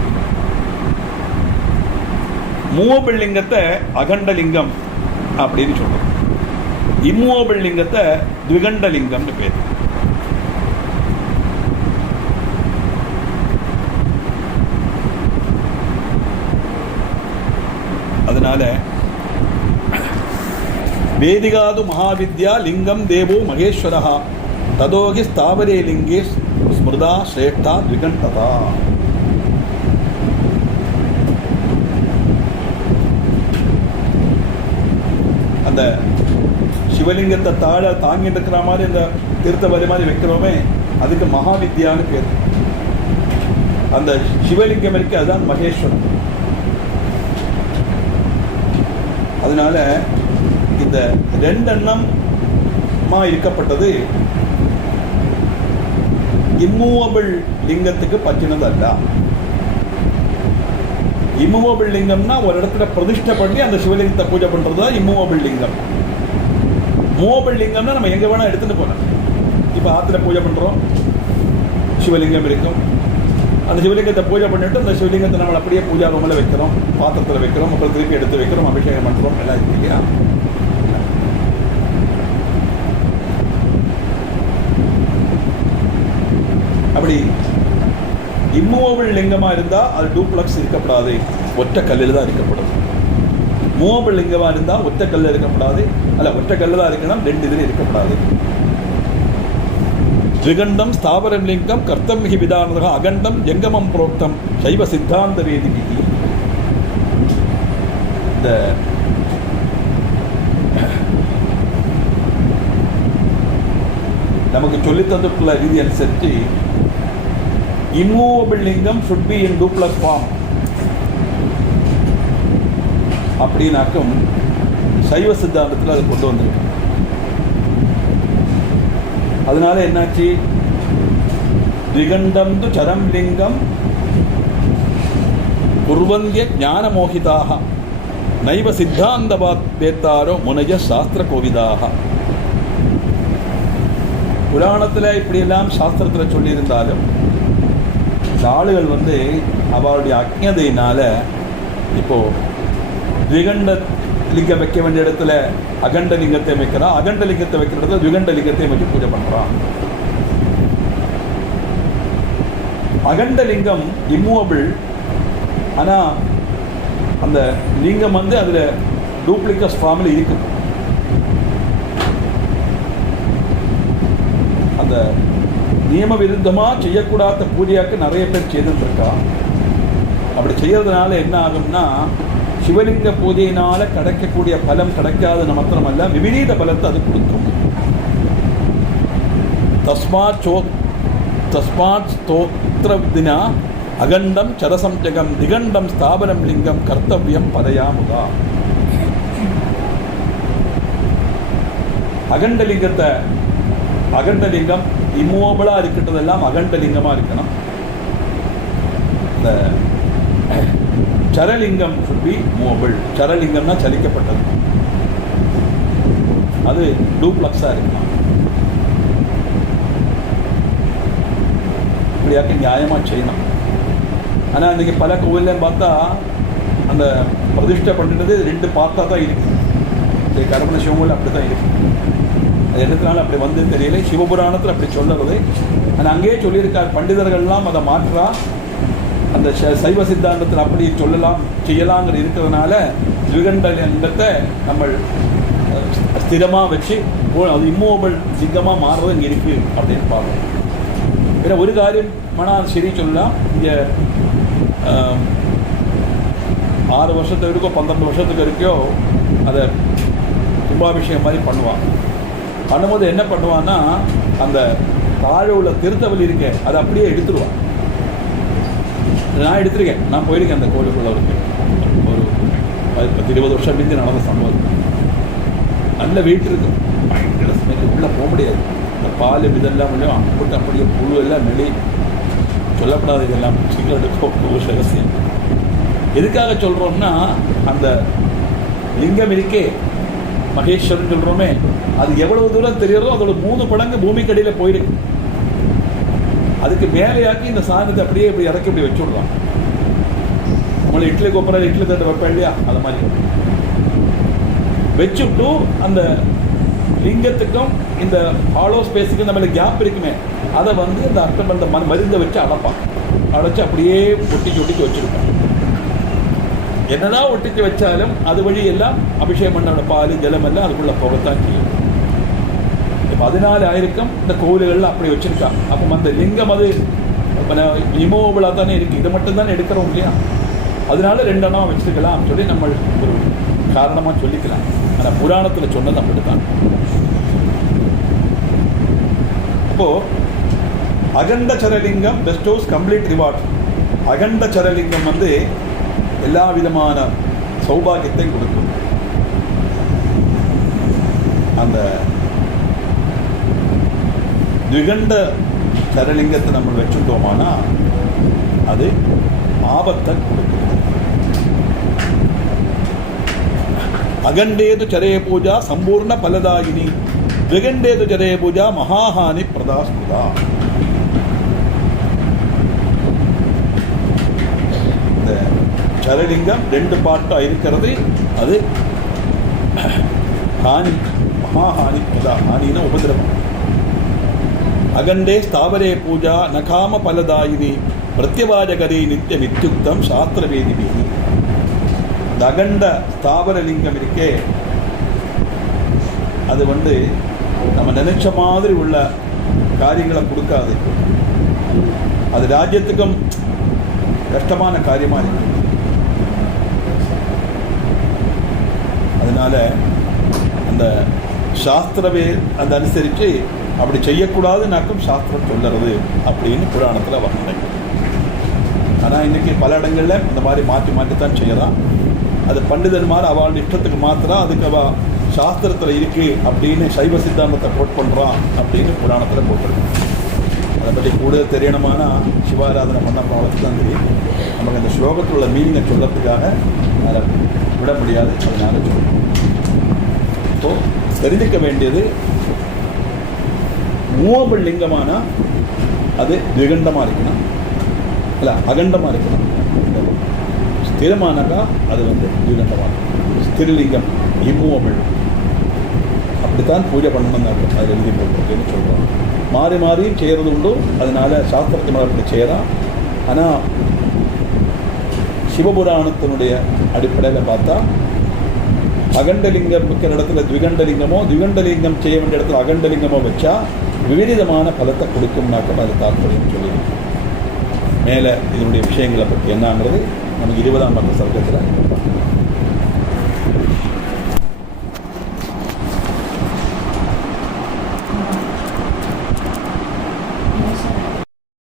மூவபிள் லிங்கத்தை அகண்ட லிங்கம் அப்படின்னு சொல்றோம், இம்மூவபிள் லிங்கத்தை திகண்ட லிங்கம்னு பேர். அதனால வேதிகாது மகாவித்யா லிங்கம் தேவோ மகேஸ்வரஹா ததோகி ஸ்தாவரே லிங்கே ஸ்மிருதா ஸ்ரேஷ்டா திகண்டதா. அந்த சிவலிங்கத்தை தாழ தாங்கிட்டு இருக்கிற மாதிரி இந்த தீர்த்த வரி மாதிரி வைக்கிறோமே, அதுக்கு மகாவித்யான்னு பேர். அந்த சிவலிங்கம் இருக்கு, அதுதான் மகேஸ்வரன். அதனால இந்த 2 எண்ணமா இருக்கப்பட்டது இம்மூவபிள் லிங்கத்துக்கு பற்றினது அல்ல. இம்மூவபிள் லிங்கம்னா ஒரு இடத்துல பிரதிஷ்டை பண்ணி அந்த சிவலிங்கத்தை பூஜை பண்றது தான் இம்மூவபிள் லிங்கம். மூவபிள் லிங்கம்னா நம்ம எங்க வேணா எடுத்துட்டு போகலாம். இப்போ ஆத்துல பூஜை பண்றோம், சிவலிங்கம் இருக்கும், அந்த சிவலிங்கத்தை பூஜை பண்ணிட்டு அந்த சிவலிங்கத்தை நம்ம அப்படியே பூஜா ரூமில் வைக்கிறோம், பாத்திரத்தில் வைக்கிறோம், அப்புறம் திருப்பி எடுத்து வைக்கிறோம், அபிஷேகம் பண்ணுறோம், எல்லாம் இருக்கு இல்லையா. அப்படி இம்மூவபிள் லிங்கமாக இருந்தால் அது டூப்ளக்ஸ் இருக்கப்படாது, ஒற்றை கல்லில் தான் இருக்கப்படும். மூவபிள் லிங்கமாக இருந்தால் ஒற்றை கல்லில் இருக்கப்படாது, அல்ல ஒற்றை கல்லில் தான் இருக்கணும், 2 இதில் இருக்கப்படாது. திகண்டம் ஸ்தாவரம் லிங்கம் கர்த்தம் ஹி விதானதக அகண்டம் ஜங்கமம் புரோக்தம் சைவ சித்தாந்த வேதிகி. இந்த நமக்கு சொல்லி தந்துள்ள ரீதி அனுசரித்து இம்மூவபிள் லிங்கம் should be in duplex form அப்படின்னாக்கும் சைவ சித்தாந்தத்தில் அதை கொண்டு வந்திருக்கு. அதனால என்னாச்சு, திகண்டம் து சரம் லிங்கம் குர்வந்திய ஞான மோகிதாக நைவ சித்தாந்தவாத் பேத்தாரோ முனைய சாஸ்திர கோவிதாக. புராணத்தில் இப்படியெல்லாம் சாஸ்திரத்தில் சொல்லியிருந்தாலும் இந்த ஆளுகள் அவளுடைய அக்ஞதையினால இப்போ திகண்ட லிங்கம் வைக்க வேண்டிய இடத்துல அகண்ட லிங்கத்தை வைக்கிறான், அகண்ட லிங்கத்தை வைக்கிற இடத்துல திகண்ட லிங்கத்தை வச்சு பூஜை பண்றான். அகண்ட லிங்கம் இம்மூவபிள், ஆனா அந்த லிங்கம் அதுல டூப்ளிகஸ் ஃபார்ம்ல இருக்கு. அந்த நியம விருத்தமா செய்யக்கூடாத பூஜையாக்கு நிறைய பேர் செய்துட்டு இருக்கா. அப்படி செய்யறதுனால என்ன ஆகும்னா சிவலிங்க பூஜையினால கிடைக்கக்கூடிய பலம் கிடைக்காது மாத்திரமல்ல, விபரீத பலத்தை அது கொடுக்கும். தஸ்மாத் ஸ்தோத்திர தினா அகண்டம் சரசம்ஜகம் திகண்டம் ஸ்தாபனம் லிங்கம் கர்த்தவியம் பதயாமுதா. அகண்டலிங்கம் இம்மூவபிளா இருக்கின்றதெல்லாம் அகண்டலிங்கமா இருக்கணும். இந்த சரலிங்கம் should be மூவபிள். சரலிங்கம்னா சலிக்கப்பட்டது, அது டூப்ளக்ஸா இருக்கணும். இப்படியாக்க நியாயமா செய்யணும். ஆனால் இன்றைக்கி பல கோவில்லையும் பார்த்தா அந்த பிரதிஷ்டை பண்ணினது 2 பார்ட்டாக தான் இருக்குது. கரமண சிவமூலம் அப்படி தான் இருக்குது. அது எடுத்தனால அப்படி வந்து தெரியல. சிவபுராணத்தில் அப்படி சொல்லுறது. ஆனால் அங்கேயே சொல்லியிருக்கார், பண்டிதர்கள்லாம் அதை மாற்றா அந்த சைவ சித்தாந்தத்தில் அப்படி சொல்லலாம் செய்யலாங்கிற இருக்கிறதுனால திவிகண்டலிங்கத்தை நம்ம ஸ்திரமாக வச்சு அது இம்மூவபிள் லிங்கமாக மாறுறது இங்கே இருக்குது அப்படின்னு பார்க்கணும். வேற ஒரு காரியம் ஆனால் சரி சொல்லலாம். இங்கே 6 வருஷத்துக்கு இருக்கோ 12 வருஷத்துக்கு இருக்கோ அதை கும்பாபிஷேகம் மாதிரி பண்ணுவான். பண்ணும்போது என்ன பண்ணுவான்னா, அந்த தாழ் உள்ள திருத்தவலி இருக்கேன் அதை அப்படியே எடுத்துருவான். நான் எடுத்துருக்கேன், நான் போயிருக்கேன் அந்த கோயிலுக்குள்ள இருக்கு. ஒரு 10-20 வருஷம் மீது நடந்த சம்பவம். நல்ல வெயிட் இருக்கும், பயங்கர ஸ்மெல், உள்ளே போக முடியாது. இந்த பால் இதெல்லாம் முடியும் அம்பிட்டு அப்படியே புழு எல்லாம் மெலி சொல்லப்படாது. இதெல்லாம் சீக்கிரத்துக்கோ ஒரு ரகசியம். எதுக்காக சொல்கிறோம்னா, அந்த லிங்கம் இருக்கே மகேஸ்வரன் சொல்கிறோமே, அது எவ்வளவு தூரம் தெரியுறதோ அதோட 3 மடங்கு பூமிக்கடியில் போயிருக்கு. அதுக்கு மேலேயாக்கி இந்த சாதனத்தை அப்படியே இப்படி இறக்கி இப்படி வச்சு விடலாம். நம்மளை இட்லி கொப்பரை இட்லி தட்டை வைப்பேன் இல்லையா, அது மாதிரி வச்சுட்டு அந்த லிங்கத்துக்கும் இந்த ஹாலோ ஸ்பேஸுக்கும் நம்மளுக்கு கேப் இருக்குமே, அதை வந்து இந்த அர்த்தம் அந்த மருந்தை வச்சு அடைப்பான். அடைச்சி அப்படியே ஒட்டிச்சு வச்சுருப்பான். என்னதான் ஒட்டிச்சு வச்சாலும் அது வழி எல்லாம் அபிஷேகம் பண்ணோட பால் ஜலம் எல்லாம் அதுக்குள்ளே போகத்தான் செய்யும். 14,000 இந்த கோவில்களில் அப்படி வச்சுருக்கான். அப்போ அந்த லிங்கம் அது இமோவபிளாக தானே இருக்குது. இதை மட்டும்தானே எடுக்கிறோம் இல்லையா, அதனால 2 அணா வச்சுருக்கலாம் சொல்லி நம்ம ஒரு காரணமாக சொல்லிக்கலாம். ஆனால் புராணத்தில் சொன்னது அப்படி தான். அப்போது அகண்ட சரலிங்கம் பெஸ்டோஸ் கம்ப்ளீட் ரிவார்ட். அகண்ட சரலிங்கம் வந்து எல்லா விதமான சௌபாகியத்தையும் கொடுக்கும். அந்த திகண்ட சரலிங்கத்தை நம்ம வச்சுட்டோமானா அது ஆபத்தை கொடுக்கும். அகண்டேது சரய பூஜா சம்பூர்ண பலதாயினி, திகண்டேது சரய பூஜா மகாஹானி பிரதாஸ்முதா. இந்த சரலிங்கம் 2 பார்ட்டாக இருக்கிறது. அது ஹானி, மகாஹானி பிரதா. ஹானினா உபதிரவம். அகண்டே ஸ்தாவரே பூஜா நகாம பலதாயினி பிரத்யவாஜகரி நித்தியம் இத்தியுக்தம் சாஸ்திரவேதிபி. இந்த அகண்ட ஸ்தாவர லிங்கம் இருக்கே, அது வந்து நம்ம நினைச்ச மாதிரி உள்ள காரியங்களை கொடுக்காது. அது ராஜ்யத்துக்கும் கஷ்டமான காரியமாக இருக்கு. அதனால அந்த சாஸ்திரவே அந்த அனுசரித்து அப்படி செய்யக்கூடாதுன்னாக்கும் சாஸ்திரம் சொல்லுறது அப்படின்னு புராணத்தில் வர்ணனை. ஆனால் இன்றைக்கி பல இடங்களில் இந்த மாதிரி மாற்றித்தான் செய்யலாம். அது பண்டிதன்மார் அவள் இஷ்டத்துக்கு மாத்திரம் அதுக்கு அவள் சாஸ்திரத்தில் இருக்குது அப்படின்னு சைவ சித்தாந்தத்தை கோட் பண்ணுறான் அப்படின்னு புராணத்தில் போட்டிருக்கு. அதை பற்றி கூடுதல் தெரியணுமானா சிவாராதனை பண்ண அவளுக்கு தான் தெரியும். நமக்கு அந்த ஸ்லோகத்தில் உள்ள மீனிங்கை சொல்கிறதுக்காக அதை விட முடியாது. அதனால சொல்லுவோம். ஸோ தெரிஞ்சிக்க வேண்டியது, மூவபிள் லிங்கமானா அது திகண்டமாக இருக்கணும், இல்லை அகண்டமாக இருக்கணும். ஸ்திரமானாக்கா அது வந்து திகண்டமாக இருக்கும். ஸ்திரலிங்கம் இம்மூவபிள் அப்படித்தான் பூஜை பண்ணணும்னாக்க அது எழுதி போட்டுருக்குன்னு சொல்கிறோம். மாறி மாறியும் செய்கிறது உண்டு. அதனால சாஸ்திரத்தை அப்படி செய்யலாம். ஆனால் சிவபுராணத்தினுடைய அடிப்படையில் பார்த்தா அகண்டலிங்கம் இருக்கிற இடத்துல திகண்டலிங்கமோ, திகண்டலிங்கம் செய்ய வேண்டிய இடத்துல அகண்டலிங்கமோ வச்சா விபரீதமான பலத்தை கொடுக்கும்னாக்கம் அது தாற்பயம் சொல்லியிருக்கு. மேலே இதனுடைய விஷயங்களை பற்றி என்னங்கிறது நமக்கு 20ஆம் பக்க சர்க்கத்தில்